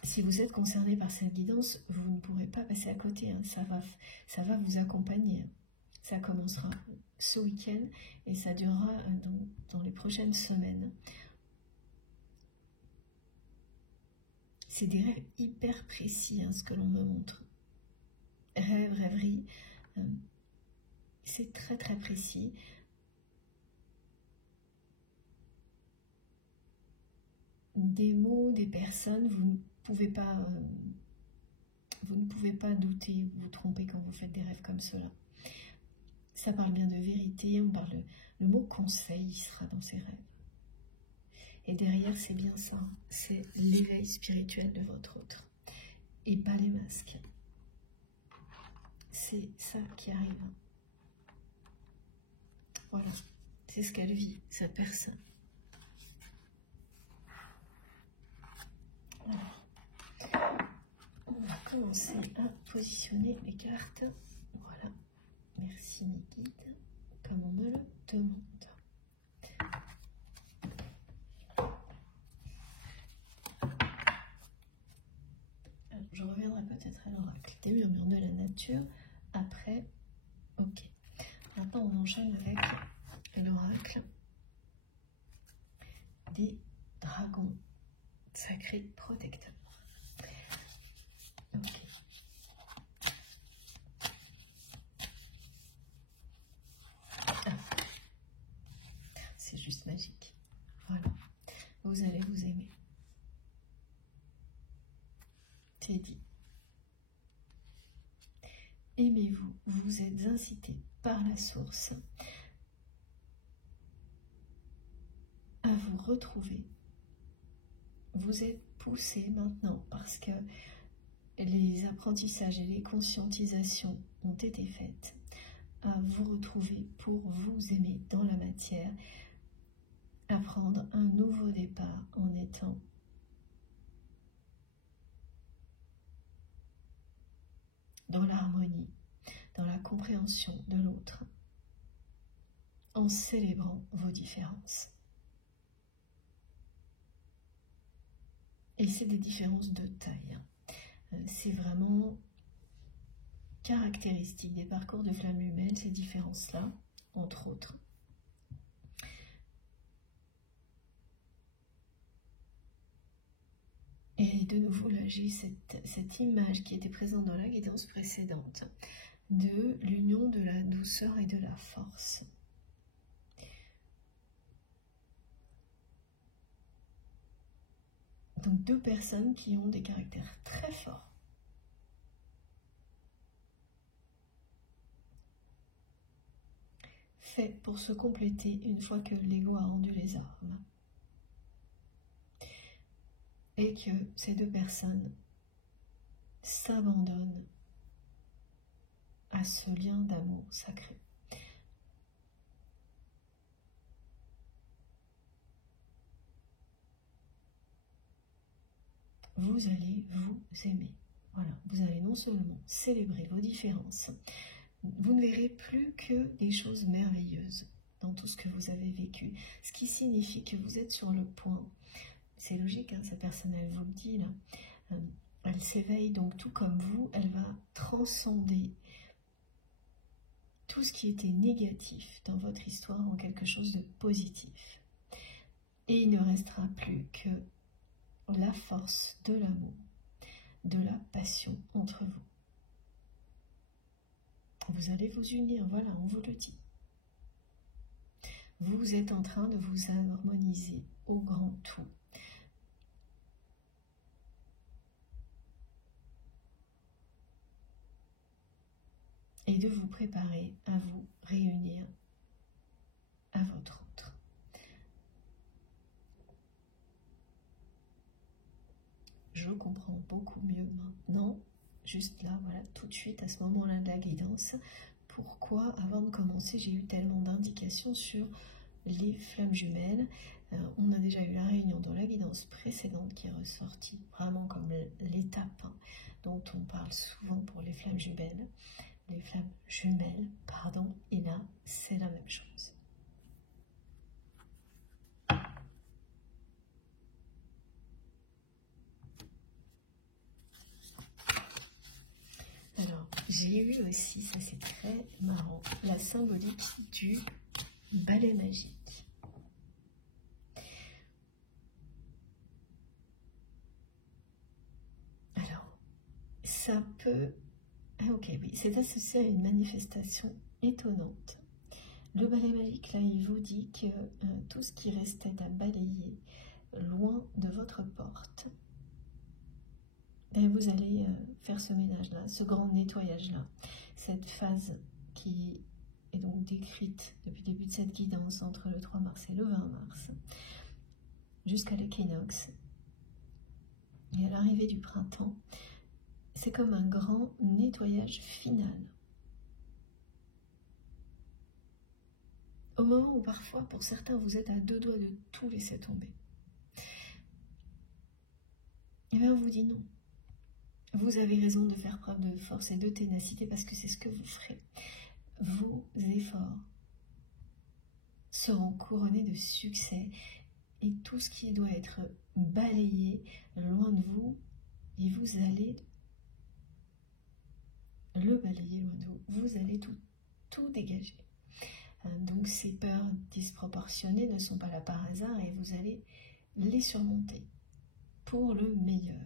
si vous êtes concerné par cette guidance, vous ne pourrez pas passer à côté, hein, ça va vous accompagner. Ça commencera ce week-end et ça durera dans les prochaines semaines. C'est des rêves hyper précis, hein, ce que l'on me montre. Rêve, rêverie, c'est très très précis. Des mots, des personnes, vous ne pouvez pas douter, vous tromper quand vous faites des rêves comme cela. Ça parle bien de vérité, on parle, le mot conseil, il sera dans ces rêves. Et derrière, c'est bien ça, c'est l'éveil spirituel de votre autre. Et pas les masques. C'est ça qui arrive. Voilà, c'est ce qu'elle vit, cette personne. Alors, on va commencer à positionner les cartes. Voilà, merci mes guides, comme on me le demande. Je reviendrai peut-être à l'oracle des murmures de la nature après. Ok. Maintenant, on enchaîne avec l'oracle des dragons sacrés protecteurs. Ok. Ah. C'est juste magique. Voilà. Vous allez vous aimer. C'est dit. Aimez-vous, vous êtes incité par la source à vous retrouver. Vous êtes poussé maintenant parce que les apprentissages et les conscientisations ont été faites à vous retrouver pour vous aimer dans la matière, à prendre un nouveau départ en étant dans l'harmonie, dans la compréhension de l'autre, en célébrant vos différences. Et c'est des différences de taille. C'est vraiment caractéristique des parcours de flamme humaine, ces différences-là, entre autres. Et de nouveau, là, j'ai cette image qui était présente dans la guidance précédente de l'union de la douceur et de la force. Donc deux personnes qui ont des caractères très forts. Fait pour se compléter une fois que l'ego a rendu les armes. Et que ces deux personnes s'abandonnent à ce lien d'amour sacré. Vous allez vous aimer. Voilà, vous allez non seulement célébrer vos différences, vous ne verrez plus que des choses merveilleuses dans tout ce que vous avez vécu, ce qui signifie que vous êtes sur le point. C'est logique, hein, cette personne, elle vous le dit là, elle s'éveille, donc tout comme vous, elle va transcender tout ce qui était négatif dans votre histoire en quelque chose de positif. Et il ne restera plus que la force de l'amour, de la passion entre vous. Vous allez vous unir, voilà, on vous le dit. Vous êtes en train de vous harmoniser au grand tout. Et de vous préparer à vous réunir à votre autre. je comprends beaucoup mieux maintenant, juste là, voilà, tout de suite à ce moment-là de la guidance, pourquoi avant de commencer j'ai eu tellement d'indications sur les flammes jumelles. On a déjà eu la réunion dans la guidance précédente qui est ressortie vraiment comme l'étape dont on parle souvent pour les flammes jumelles. Les flammes jumelles, pardon, et là, c'est la même chose. Alors, j'ai eu aussi, ça c'est très marrant, la symbolique du balai magique. Alors, ça peut... Ah, ok, oui, c'est associé à une manifestation étonnante. Le balai magique, là, il vous dit que tout ce qui restait à balayer loin de votre porte, et vous allez faire ce ménage-là, ce grand nettoyage-là, cette phase qui est donc décrite depuis le début de cette guidance entre le 3 mars et le 20 mars, jusqu'à l'équinoxe, et à l'arrivée du printemps, c'est comme un grand nettoyage final. Au moment où parfois, pour certains, vous êtes à deux doigts de tout laisser tomber, et bien on vous dit non. Vous avez raison de faire preuve de force et de ténacité parce que c'est ce que vous ferez. Vos efforts seront couronnés de succès et tout ce qui doit être balayé loin de vous, et vous allez le balayer loin de vous. Vous allez tout dégager. Donc ces peurs disproportionnées ne sont pas là par hasard et vous allez les surmonter pour le meilleur.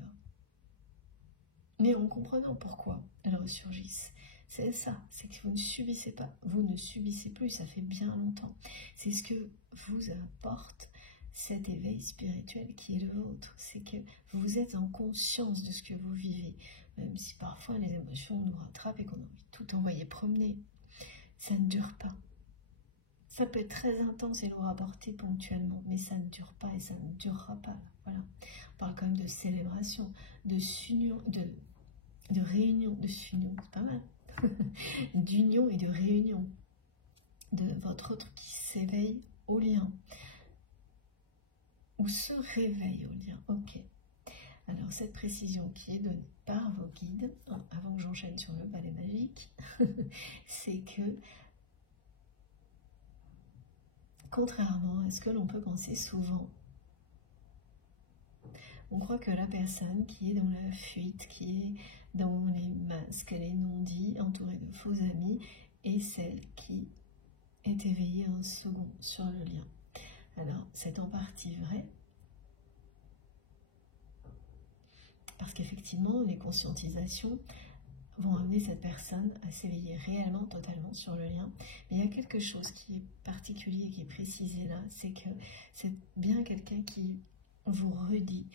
Mais en comprenant pourquoi elles ressurgissent. C'est ça, c'est que vous ne subissez pas, vous ne subissez plus, ça fait bien longtemps. C'est ce que vous apporte cet éveil spirituel qui est le vôtre. C'est que vous êtes en conscience de ce que vous vivez, même si parfois les émotions nous rattrapent et qu'on a envie de tout envoyer promener. Ça ne dure pas. Ça peut être très intense et nous rapporter ponctuellement, mais ça ne dure pas et ça ne durera pas. Voilà. On parle quand même de célébration, de s'union, de réunion, de s'union, c'est pas mal, d'union et de réunion, de votre autre qui s'éveille au lien, ou se réveille au lien. Ok. Alors cette précision qui est donnée par vos guides, avant que j'enchaîne sur le balai magique, c'est que contrairement à ce que l'on peut penser souvent, on croit que la personne qui est dans la fuite, qui est dans les masques, les non-dits, entourée de faux amis, est celle qui est éveillée un second sur le lien. Alors, c'est en partie vrai, parce qu'effectivement, les conscientisations vont amener cette personne à s'éveiller réellement, totalement sur le lien. Mais il y a quelque chose qui est particulier, qui est précisé là, c'est que c'est bien quelqu'un qui vous redit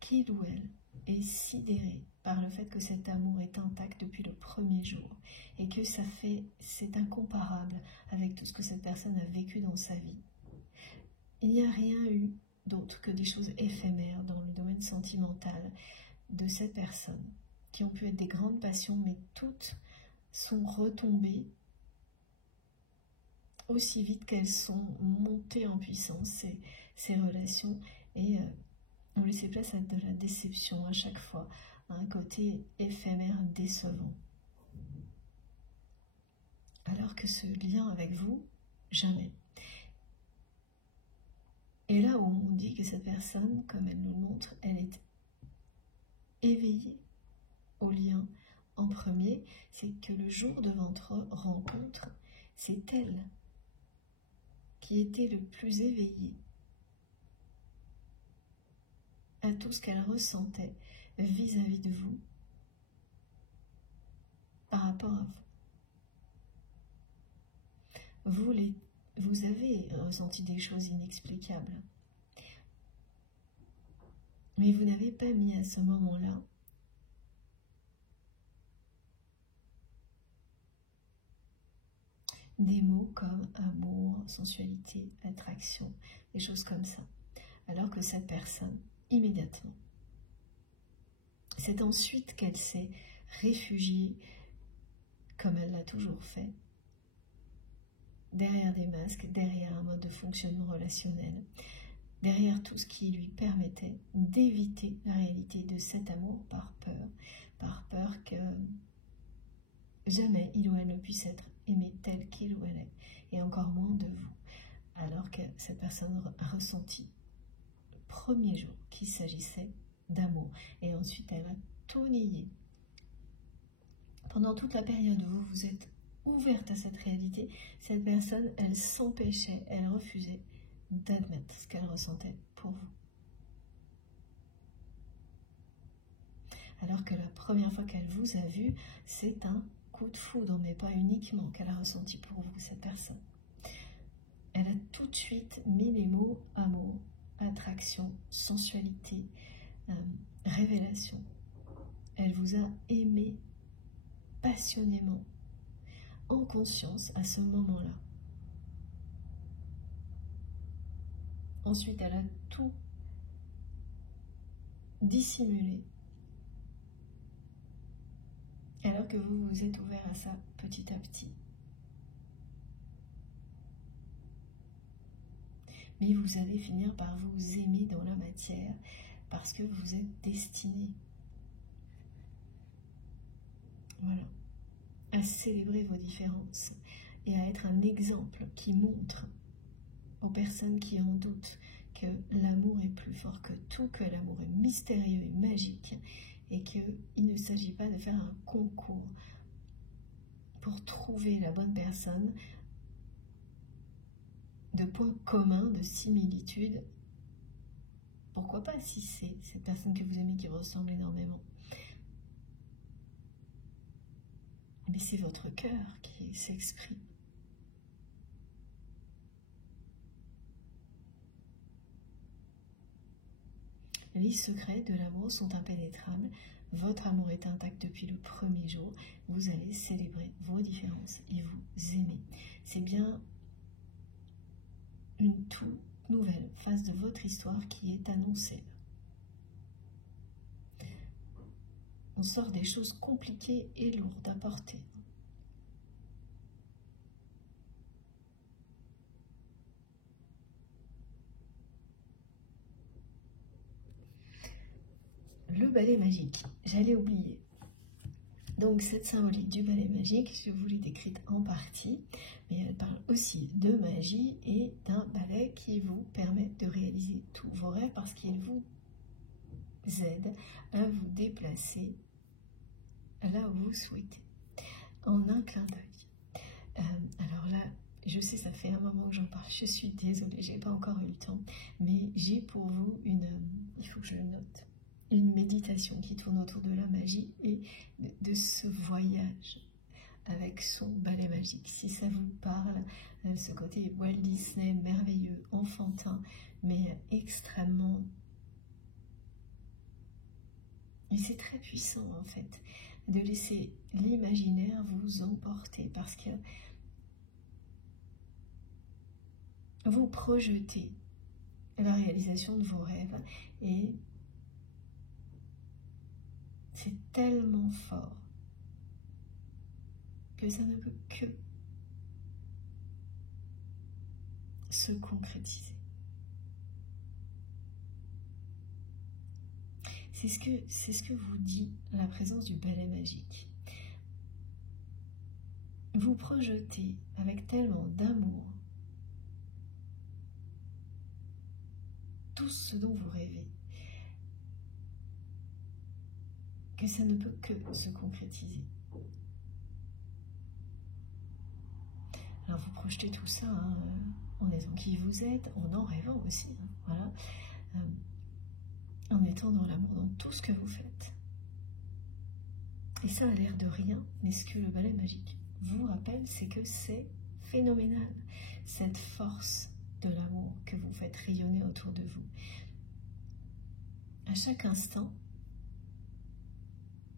qu'il ou elle est sidéré par le fait que cet amour est intact depuis le premier jour et que c'est incomparable avec tout ce que cette personne a vécu dans sa vie. Il n'y a rien eu d'autre que des choses éphémères dans le domaine sentimental de cette personne, qui ont pu être des grandes passions, mais toutes sont retombées aussi vite qu'elles sont montées en puissance, ces relations, et on laissait place à de la déception à chaque fois, à un côté éphémère, décevant. Alors que ce lien avec vous, jamais. Et là où on dit que cette personne, comme elle nous le montre, elle est éveillée au lien en premier, c'est que le jour de votre rencontre, c'est elle qui était le plus éveillée à tout ce qu'elle ressentait vis-à-vis de vous par rapport à vous. Vous avez ressenti des choses inexplicables, mais vous n'avez pas mis à ce moment-là des mots comme amour, sensualité, attraction, des choses comme ça. Alors que cette personne, immédiatement, C'est ensuite qu'elle s'est réfugiée, comme elle l'a toujours fait, derrière des masques, derrière un mode de fonctionnement relationnel, derrière tout ce qui lui permettait d'éviter la réalité de cet amour par peur que jamais il ou elle ne puisse être aimé tel qu'il ou elle est, et encore moins de vous, alors que cette personne a ressenti le premier jour qu'il s'agissait d'amour, et ensuite elle a tout nié. Pendant toute la période où vous vous êtes ouverte à cette réalité, cette personne, elle s'empêchait, elle refusait d'admettre ce qu'elle ressentait pour vous. Alors que la première fois qu'elle vous a vu, c'est un coup de foudre, mais pas uniquement qu'elle a ressenti pour vous, cette personne. Elle a tout de suite mis les mots amour, attraction, sensualité, révélation. Elle vous a aimé passionnément, en conscience, à ce moment-là. Ensuite, elle a tout dissimulé, alors que vous vous êtes ouvert à ça petit à petit. Mais vous allez finir par vous aimer dans la matière, parce que vous êtes destiné, voilà, à célébrer vos différences et à être un exemple qui montre aux personnes qui en doutent que l'amour est plus fort que tout, que l'amour est mystérieux et magique, et qu'il ne s'agit pas de faire un concours pour trouver la bonne personne, de points communs, de similitudes. Pourquoi pas, si c'est cette personne que vous aimez qui ressemble énormément. Mais c'est votre cœur qui s'exprime. Les secrets de l'amour sont impénétrables. Votre amour est intact depuis le premier jour. Vous allez célébrer vos différences et vous aimer. C'est bien une toute nouvelle phase de votre histoire qui est annoncée. On sort des choses compliquées et lourdes à porter. Le balai magique, j'allais oublier. Donc cette symbolique du balai magique, je vous l'ai décrite en partie, mais elle parle aussi de magie et d'un balai qui vous permet de réaliser tous vos rêves parce qu'il vous aide à vous déplacer là où vous souhaitez, en un clin d'œil. Alors là, je sais, ça fait un moment que j'en parle, je suis désolée, j'ai pas encore eu le temps, mais j'ai pour vous il faut que je le note, une méditation qui tourne autour de la magie et de ce voyage avec son balai magique. Si ça vous parle, ce côté Walt Disney merveilleux, enfantin, mais extrêmement... Et c'est très puissant en fait, de laisser l'imaginaire vous emporter parce que vous projetez la réalisation de vos rêves et c'est tellement fort que ça ne peut que se concrétiser. C'est ce que vous dit la présence du balai magique. Vous projetez avec tellement d'amour tout ce dont vous rêvez que ça ne peut que se concrétiser. Alors vous projetez tout ça en étant qui vous êtes, en en rêvant aussi, voilà, en étant dans l'amour dans tout ce que vous faites. Et ça a l'air de rien, mais ce que le balai magique vous rappelle, c'est que c'est phénoménal, cette force de l'amour que vous faites rayonner autour de vous. À chaque instant,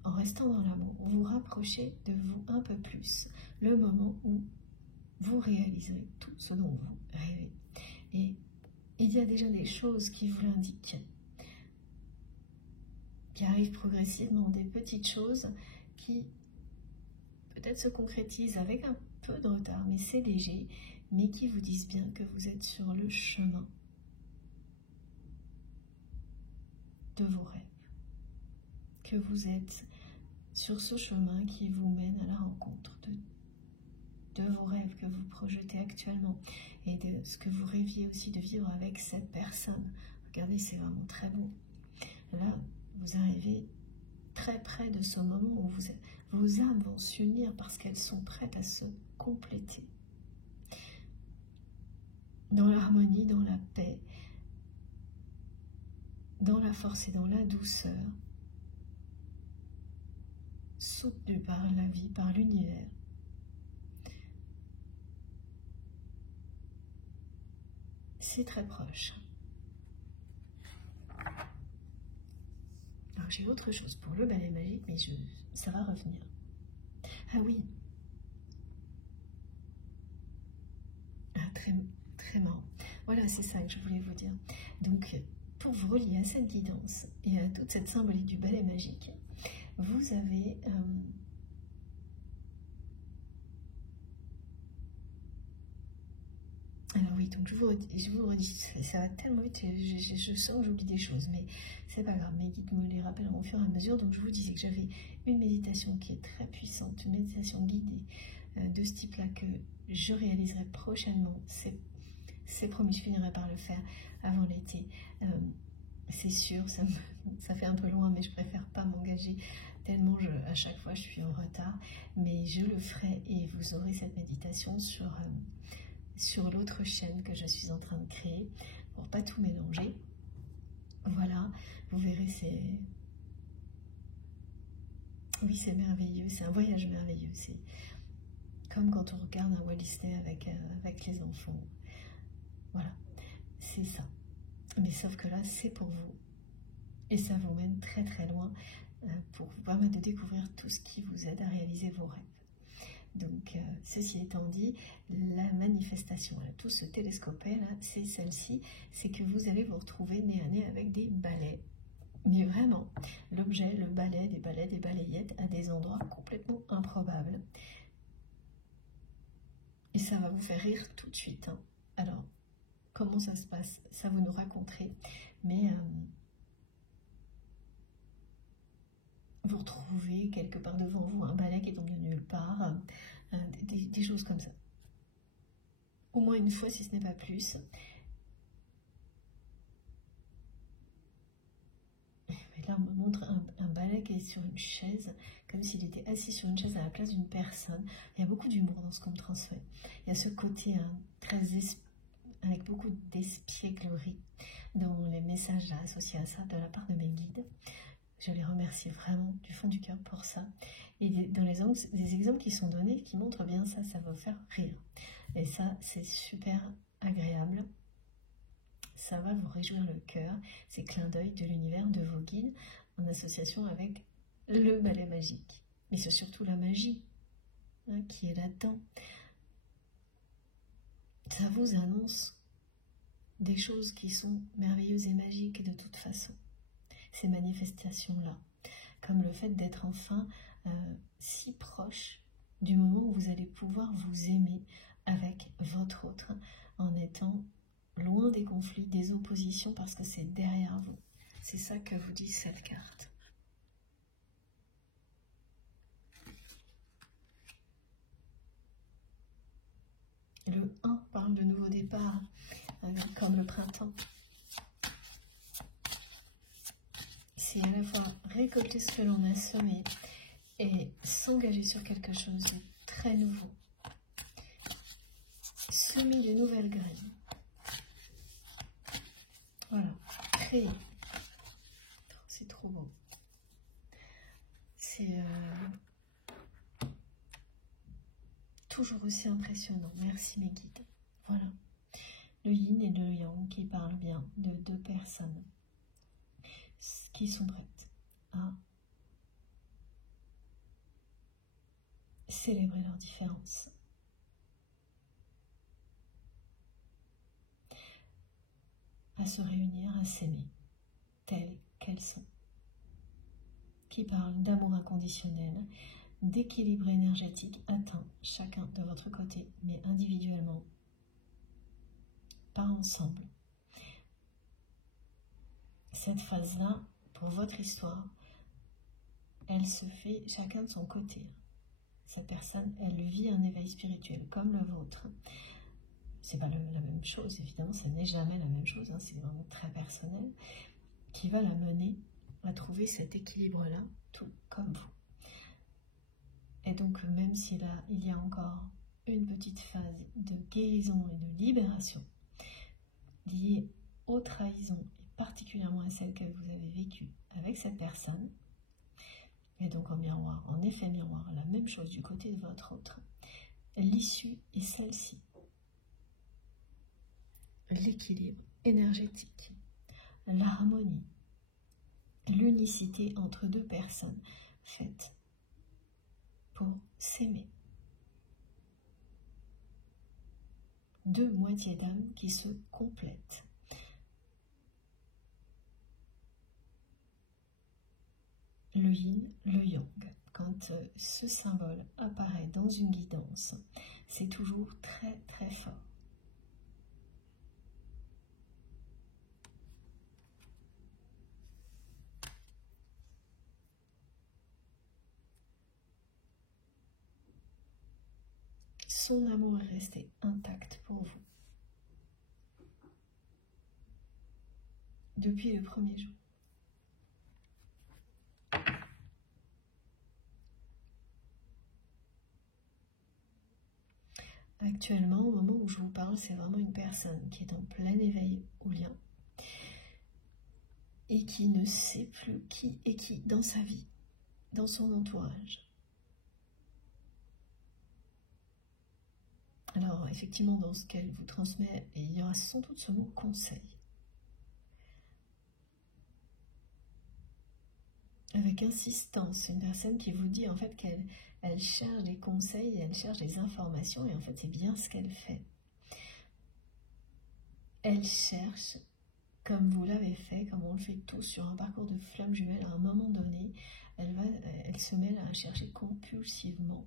en restant dans l'amour, vous rapprochez de vous un peu plus, le moment où vous réaliserez tout ce dont vous rêvez. Et il y a déjà des choses qui vous l'indiquent, qui arrivent progressivement, des petites choses qui peut-être se concrétisent avec un peu de retard, mais c'est léger, mais qui vous disent bien que vous êtes sur le chemin de vos rêves, que vous êtes sur ce chemin qui vous mène à la rencontre de vos rêves que vous projetez actuellement et de ce que vous rêviez aussi de vivre avec cette personne. Regardez, c'est vraiment très beau. Là, vous arrivez très près de ce moment où vos âmes vont s'unir parce qu'elles sont prêtes à se compléter. Dans l'harmonie, dans la paix, dans la force et dans la douceur, soutenue par la vie, par l'univers. C'est très proche. Alors j'ai autre chose pour le balai magique, mais ça va revenir. Ah oui. Ah, très, très marrant. Voilà, c'est ça que je voulais vous dire. Donc, pour vous relier à cette guidance et à toute cette symbolique du balai magique, vous avez... Alors oui, donc je vous redis, ça va tellement vite, je sens que j'oublie des choses, mais c'est pas grave, mes guides me les rappelleront au fur et à mesure. Donc je vous disais que j'avais une méditation qui est très puissante, une méditation guidée de ce type-là que je réaliserai prochainement. C'est promis, je finirai par le faire avant l'été. C'est sûr, ça fait un peu loin, mais je préfère pas m'engager tellement à chaque fois je suis en retard. Mais je le ferai et vous aurez cette méditation sur l'autre chaîne que je suis en train de créer pour pas tout mélanger. Voilà, vous verrez, oui, c'est merveilleux, c'est un voyage merveilleux. C'est comme quand on regarde un Walt Disney avec les enfants. Voilà, c'est ça. Mais sauf que là, c'est pour vous. Et ça vous mène très très loin pour vous permettre de découvrir tout ce qui vous aide à réaliser vos rêves. Donc, ceci étant dit, la manifestation, là, tout ce télescopé, là, c'est celle-ci, c'est que vous allez vous retrouver nez à nez avec des balais. Mais vraiment, l'objet, le balai, des balayettes à des endroits complètement improbables. Et ça va vous faire rire tout de suite. Hein. Alors, comment ça se passe? Ça, vous nous raconterez. Mais vous retrouvez quelque part devant vous un balai qui tombe de nulle part, des choses comme ça. Au moins une fois, si ce n'est pas plus. Et là, on me montre un balai qui est sur une chaise, comme s'il était assis sur une chaise à la place d'une personne. Il y a beaucoup d'humour dans ce qu'on me transmet. Il y a ce côté avec beaucoup d'espièglerie dans les messages associés à ça de la part de mes guides. Je les remercie vraiment du fond du cœur pour ça. Et dans les exemples qui sont donnés, qui montrent bien ça, ça va vous faire rire. Et ça, c'est super agréable. Ça va vous réjouir le cœur. C'est clin d'œil de l'univers de vos guides en association avec le balai magique. Mais c'est surtout la magie qui est là-dedans. Ça vous annonce des choses qui sont merveilleuses et magiques de toute façon. Ces manifestations-là, comme le fait d'être enfin si proche du moment où vous allez pouvoir vous aimer avec votre autre en étant loin des conflits, des oppositions, parce que c'est derrière vous. C'est ça que vous dit cette carte. Le 1 parle de nouveau départ, comme le printemps. C'est à la fois récolter ce que l'on a semé et s'engager sur quelque chose de très nouveau. Semer de nouvelles graines. Voilà, créer. C'est trop beau. C'est toujours aussi impressionnant. Merci mes guides. Voilà. Le yin et le yang qui parlent bien de deux personnes qui sont prêtes à célébrer leurs différences. À se réunir, à s'aimer, telles qu'elles sont. qui parle d'amour inconditionnel, d'équilibre énergétique atteint chacun de votre côté, mais individuellement, pas ensemble. Cette phase-là, pour votre histoire, elle se fait chacun de son côté. Cette personne, elle vit un éveil spirituel comme le vôtre. C'est pas la même chose, évidemment, ça n'est jamais la même chose, hein, c'est vraiment très personnel, qui va la mener à trouver cet équilibre-là, tout comme vous. Et donc, même si là, il y a encore une petite phase de guérison et de libération liée aux trahisons, et particulièrement à celle que vous avez vécue avec cette personne, et donc en miroir, en effet miroir, la même chose du côté de votre autre, l'issue est celle-ci. L'équilibre énergétique, l'harmonie, l'unicité entre deux personnes faites pour s'aimer. Deux moitiés d'âme qui se complètent. Le yin, le yang. Quand ce symbole apparaît dans une guidance, c'est toujours très très fort. Son amour est resté intact pour vous depuis le premier jour. Actuellement, au moment où je vous parle, c'est vraiment une personne qui est en plein éveil au lien et qui ne sait plus qui est qui dans sa vie, dans son entourage. Alors, effectivement, dans ce qu'elle vous transmet, il y aura sans doute ce mot « conseil ». Avec insistance, une personne qui vous dit en fait qu'elle cherche des conseils, elle cherche des informations, et en fait c'est bien ce qu'elle fait. Elle cherche, comme vous l'avez fait, comme on le fait tous sur un parcours de flamme jumelle, à un moment donné, elle se met à chercher compulsivement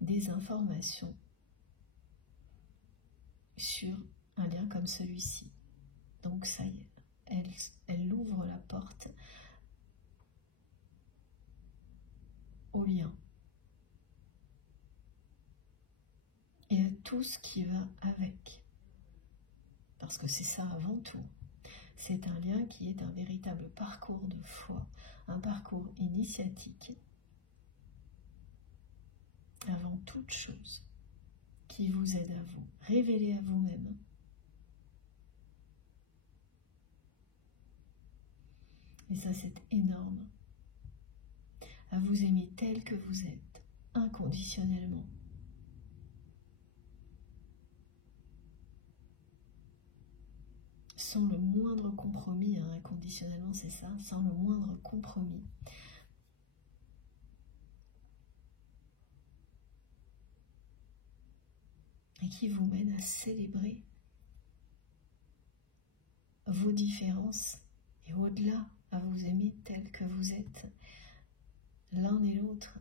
des informations sur un lien comme celui-ci. Donc ça y est, elle ouvre la porte au lien et à tout ce qui va avec, parce que c'est ça avant tout. C'est un lien qui est un véritable parcours de foi, un parcours initiatique avant toute chose, qui vous aide à vous révéler à vous-même, et ça c'est énorme, à vous aimer tel que vous êtes, inconditionnellement. Sans le moindre compromis, hein, inconditionnellement c'est ça, sans le moindre compromis. Et qui vous mène à célébrer vos différences et au-delà, à vous aimer tel que vous êtes, l'un et l'autre.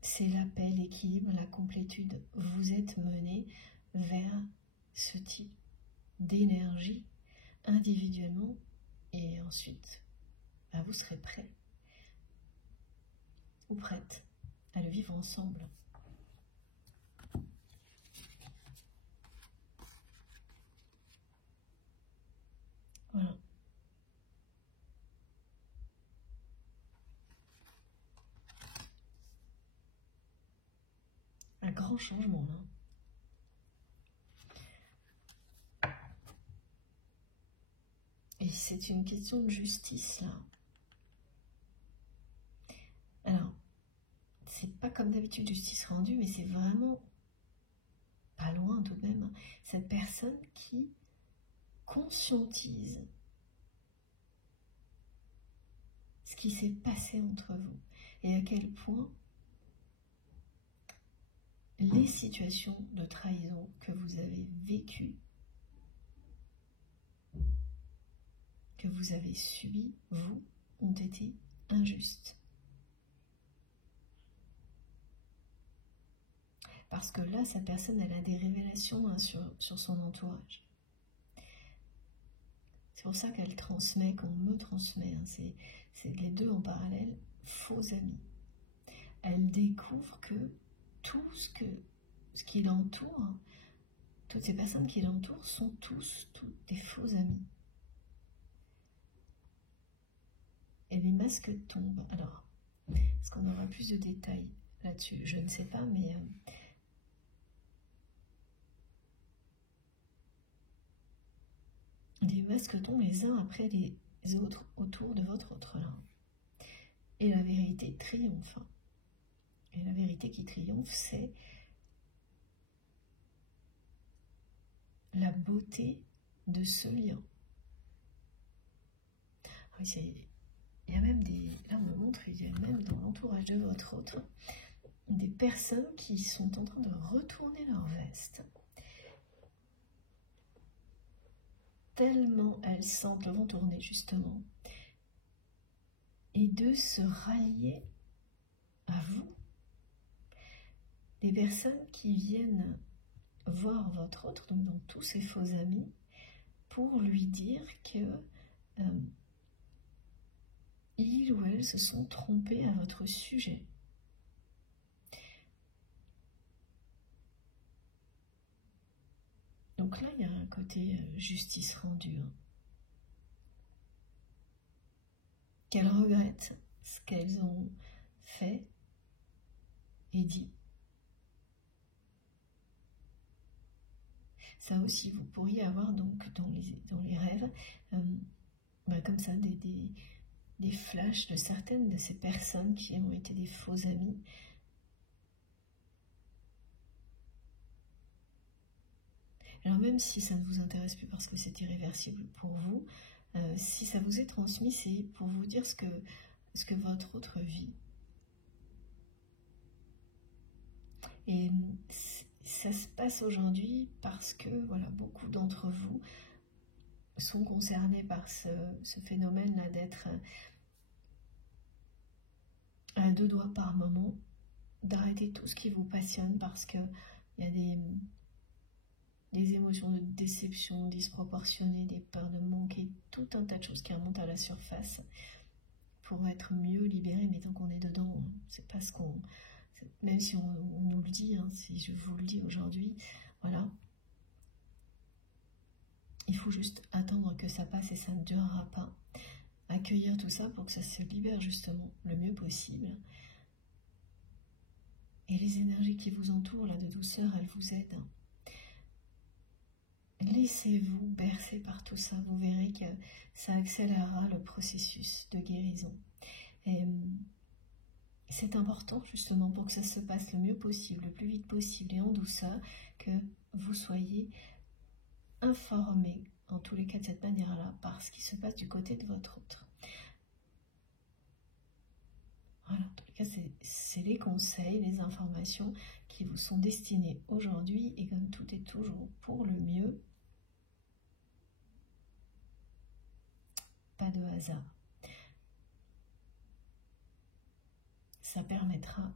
C'est la paix, l'équilibre, la complétude. Vous êtes mené vers ce type d'énergie individuellement, et ensuite, vous serez prêt ou prête à le vivre ensemble. Voilà. Un grand changement là. Et c'est une question de justice là. Alors, c'est pas comme d'habitude justice rendue, mais c'est vraiment pas loin tout de même. Cette personne qui conscientise ce qui s'est passé entre vous et à quel point les situations de trahison que vous avez vécues que vous avez subis, vous, ont été injustes. Parce que là, cette personne, elle a des révélations hein, sur son entourage. C'est pour ça qu'elle transmet, qu'on me transmet. Hein, c'est les deux en parallèle, faux amis. Elle découvre que tout ce qui l'entoure, hein, toutes ces personnes qui l'entourent sont toutes des faux amis. Et les masques tombent. Alors, est-ce qu'on aura plus de détails là-dessus? Je ne sais pas, mais... les masques tombent les uns après les autres autour de votre autre là. Et la vérité triomphe. Et la vérité qui triomphe, c'est la beauté de ce lien. Il y a même des... Là, on me montre, il y a même dans l'entourage de votre autre, des personnes qui sont en train de retourner leur veste. Tellement elles semblent vont tourner justement. Et de se rallier à vous. Des personnes qui viennent voir votre autre, donc tous ses faux amis, pour lui dire que ils ou elles se sont trompés à votre sujet. Donc là, il y a un côté justice rendue. Hein. Qu'elles regrettent ce qu'elles ont fait et dit. Ça aussi, vous pourriez avoir donc dans les rêves, comme ça, des flashs de certaines de ces personnes qui ont été des faux amis. Alors même si ça ne vous intéresse plus parce que c'est irréversible pour vous, si ça vous est transmis, c'est pour vous dire ce que votre autre vit. Et ça se passe aujourd'hui parce que voilà, beaucoup d'entre vous sont concernés par ce phénomène-là d'être à deux doigts par moment, d'arrêter tout ce qui vous passionne parce qu'il y a des émotions de déception disproportionnées, des peurs de manquer, tout un tas de choses qui remontent à la surface pour être mieux libérés, mais tant qu'on est dedans, c'est pas ce qu'on... Même si on nous le dit, hein, si je vous le dis aujourd'hui, voilà. Il faut juste attendre que ça passe et ça ne durera pas. Accueillir tout ça pour que ça se libère justement le mieux possible. Et les énergies qui vous entourent, là, de douceur, elles vous aident. Laissez-vous bercer par tout ça, vous verrez que ça accélérera le processus de guérison. Et c'est important justement pour que ça se passe le mieux possible, le plus vite possible et en douceur, que vous soyez informés, en tous les cas de cette manière-là, par ce qui se passe du côté de votre autre. Voilà, en tous les cas, c'est les conseils, les informations qui vous sont destinées aujourd'hui, et comme tout est toujours pour le mieux, pas de hasard. Ça permettra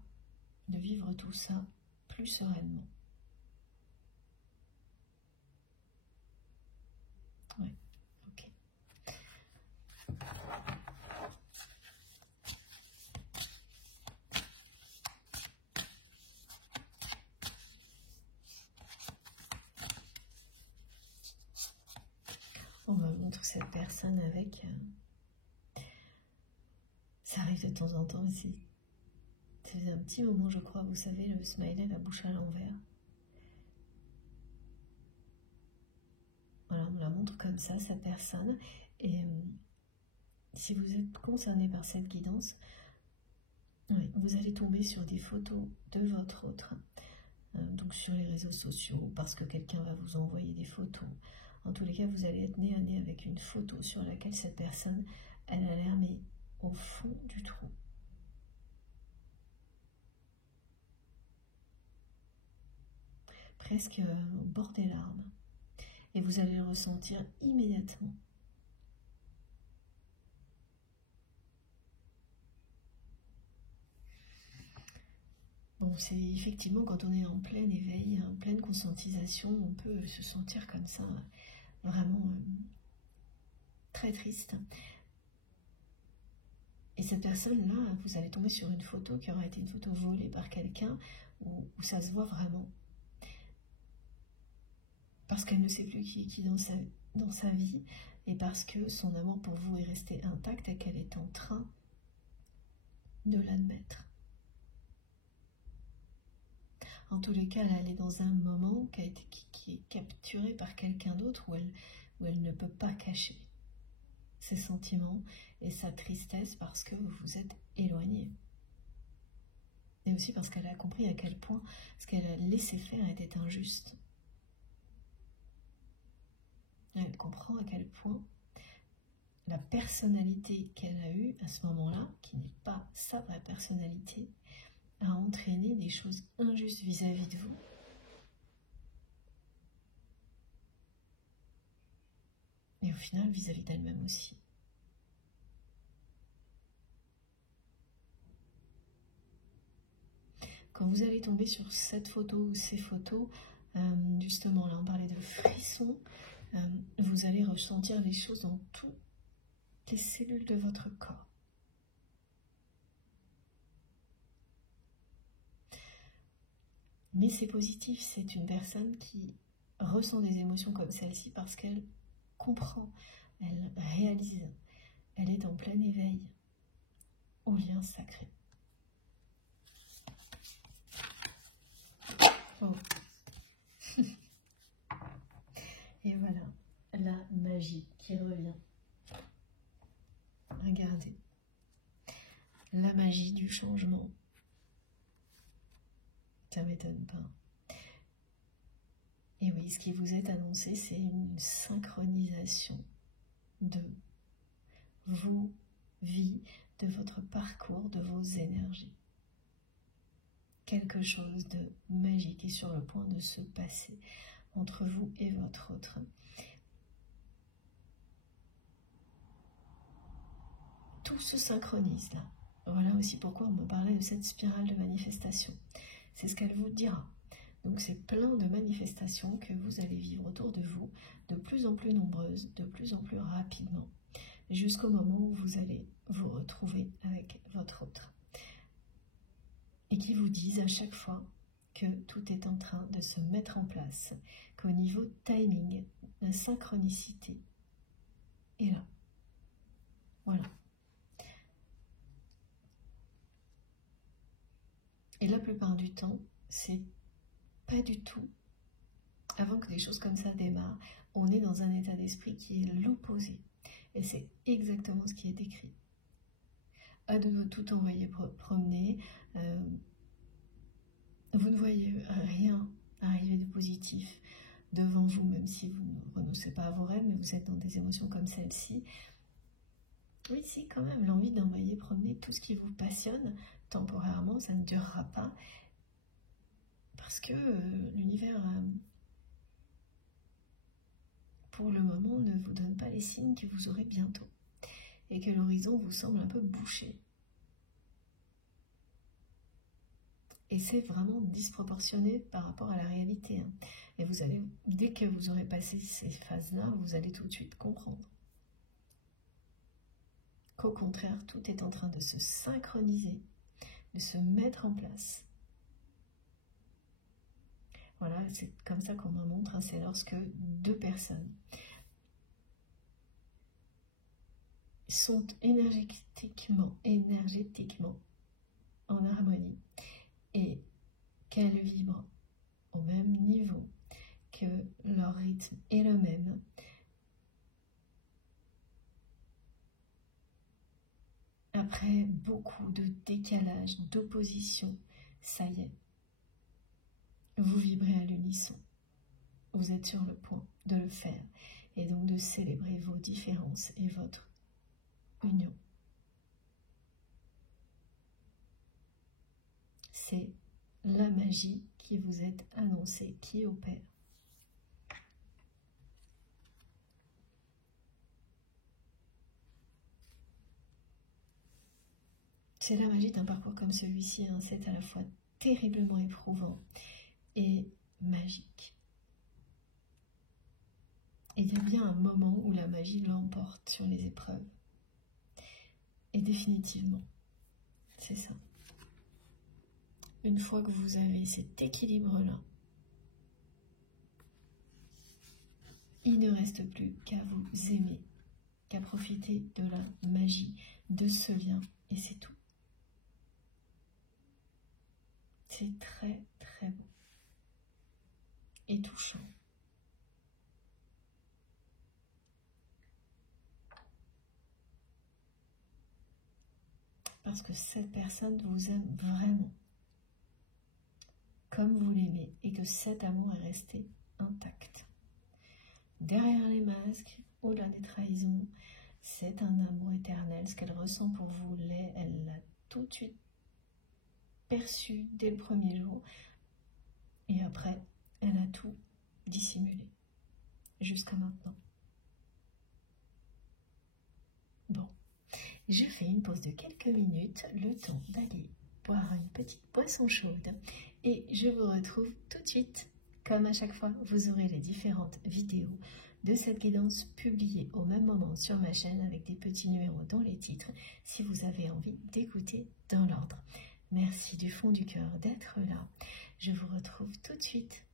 de vivre tout ça plus sereinement. Ouais, ok. On me montre cette personne avec... Ça arrive de temps en temps aussi. Ça faisait un petit moment, je crois, vous savez, le smiley, la bouche à l'envers. Voilà, on me la montre comme ça, cette personne. Et si vous êtes concerné par cette guidance, oui, vous allez tomber sur des photos de votre autre, donc sur les réseaux sociaux, parce que quelqu'un va vous envoyer des photos. En tous les cas, vous allez être nez à nez avec une photo sur laquelle cette personne, elle a l'air, mais au fond du trou. Presque au bord des larmes. Et vous allez le ressentir immédiatement. Bon, c'est effectivement quand on est en plein éveil, en pleine conscientisation, on peut se sentir comme ça, vraiment très triste. Et cette personne-là, vous allez tomber sur une photo qui aura été une photo volée par quelqu'un où ça se voit vraiment. Parce qu'elle ne sait plus qui est qui dans sa vie et parce que son amour pour vous est resté intact et qu'elle est en train de l'admettre. En tous les cas, elle est dans un moment qui est capturé par quelqu'un d'autre où elle ne peut pas cacher ses sentiments et sa tristesse parce que vous vous êtes éloigné. Et aussi parce qu'elle a compris à quel point ce qu'elle a laissé faire était injuste. Elle comprend à quel point la personnalité qu'elle a eue à ce moment-là, qui n'est pas sa vraie personnalité, a entraîné des choses injustes vis-à-vis de vous. Et au final, vis-à-vis d'elle-même aussi. Quand vous allez tomber sur cette photo ou ces photos, justement, là on parlait de frissons, vous allez ressentir des choses dans toutes les cellules de votre corps. Mais c'est positif, c'est une personne qui ressent des émotions comme celle-ci parce qu'elle comprend, elle réalise, elle est en plein éveil au lien sacré. Oh. Et voilà, la magie qui revient. Regardez, la magie du changement. Ça m'étonne pas. Et oui, ce qui vous est annoncé, c'est une synchronisation de vos vies, de votre parcours, de vos énergies. Quelque chose de magique est sur le point de se passer entre vous et votre autre. Tout se synchronise là. Voilà aussi pourquoi on me parlait de cette spirale de manifestation. C'est ce qu'elle vous dira. Donc c'est plein de manifestations que vous allez vivre autour de vous, de plus en plus nombreuses, de plus en plus rapidement, jusqu'au moment où vous allez vous retrouver avec votre autre. Et qui vous disent à chaque fois que tout est en train de se mettre en place, qu'au niveau timing, la synchronicité est là. Voilà. Et la plupart du temps, c'est pas du tout, avant que des choses comme ça démarrent, on est dans un état d'esprit qui est l'opposé. Et c'est exactement ce qui est décrit. À nouveau, tout envoyer promener, vous ne voyez rien arriver de positif devant vous, même si vous ne renoncez pas à vos rêves, mais vous êtes dans des émotions comme celle-ci. Oui, si, quand même, l'envie d'envoyer promener tout ce qui vous passionne, temporairement, ça ne durera pas, parce que l'univers, pour le moment, ne vous donne pas les signes que vous aurez bientôt, et que l'horizon vous semble un peu bouché. Et c'est vraiment disproportionné par rapport à la réalité. Hein. Et vous allez, dès que vous aurez passé ces phases-là, vous allez tout de suite comprendre qu'au contraire, tout est en train de se synchroniser, de se mettre en place. Voilà, c'est comme ça qu'on me montre, hein, c'est lorsque deux personnes sont énergétiquement en harmonie et qu'elles vibrent au même niveau, que leur rythme est le même. Après beaucoup de décalage, d'opposition, ça y est, vous vibrez à l'unisson. Vous êtes sur le point de le faire et donc de célébrer vos différences et votre union. C'est la magie qui vous est annoncée, qui opère. C'est la magie d'un parcours comme celui-ci, hein. C'est à la fois terriblement éprouvant et magique. Il y a bien un moment où la magie l'emporte sur les épreuves. Et définitivement, c'est ça. Une fois que vous avez cet équilibre-là, il ne reste plus qu'à vous aimer, qu'à profiter de la magie, de ce lien, et c'est tout. C'est très très beau et touchant. Parce que cette personne vous aime vraiment, comme vous l'aimez, et que cet amour est resté intact. Derrière les masques, au-delà des trahisons, c'est un amour éternel. Ce qu'elle ressent pour vous l'est, elle l'a tout de suite perçu dès le premier jour. Et après, elle a tout dissimulé, jusqu'à maintenant. Bon, je fais une pause de quelques minutes, le temps d'aller boire une petite boisson chaude. Et je vous retrouve tout de suite. Comme à chaque fois, vous aurez les différentes vidéos de cette guidance publiées au même moment sur ma chaîne avec des petits numéros dans les titres si vous avez envie d'écouter dans l'ordre. Merci du fond du cœur d'être là. Je vous retrouve tout de suite.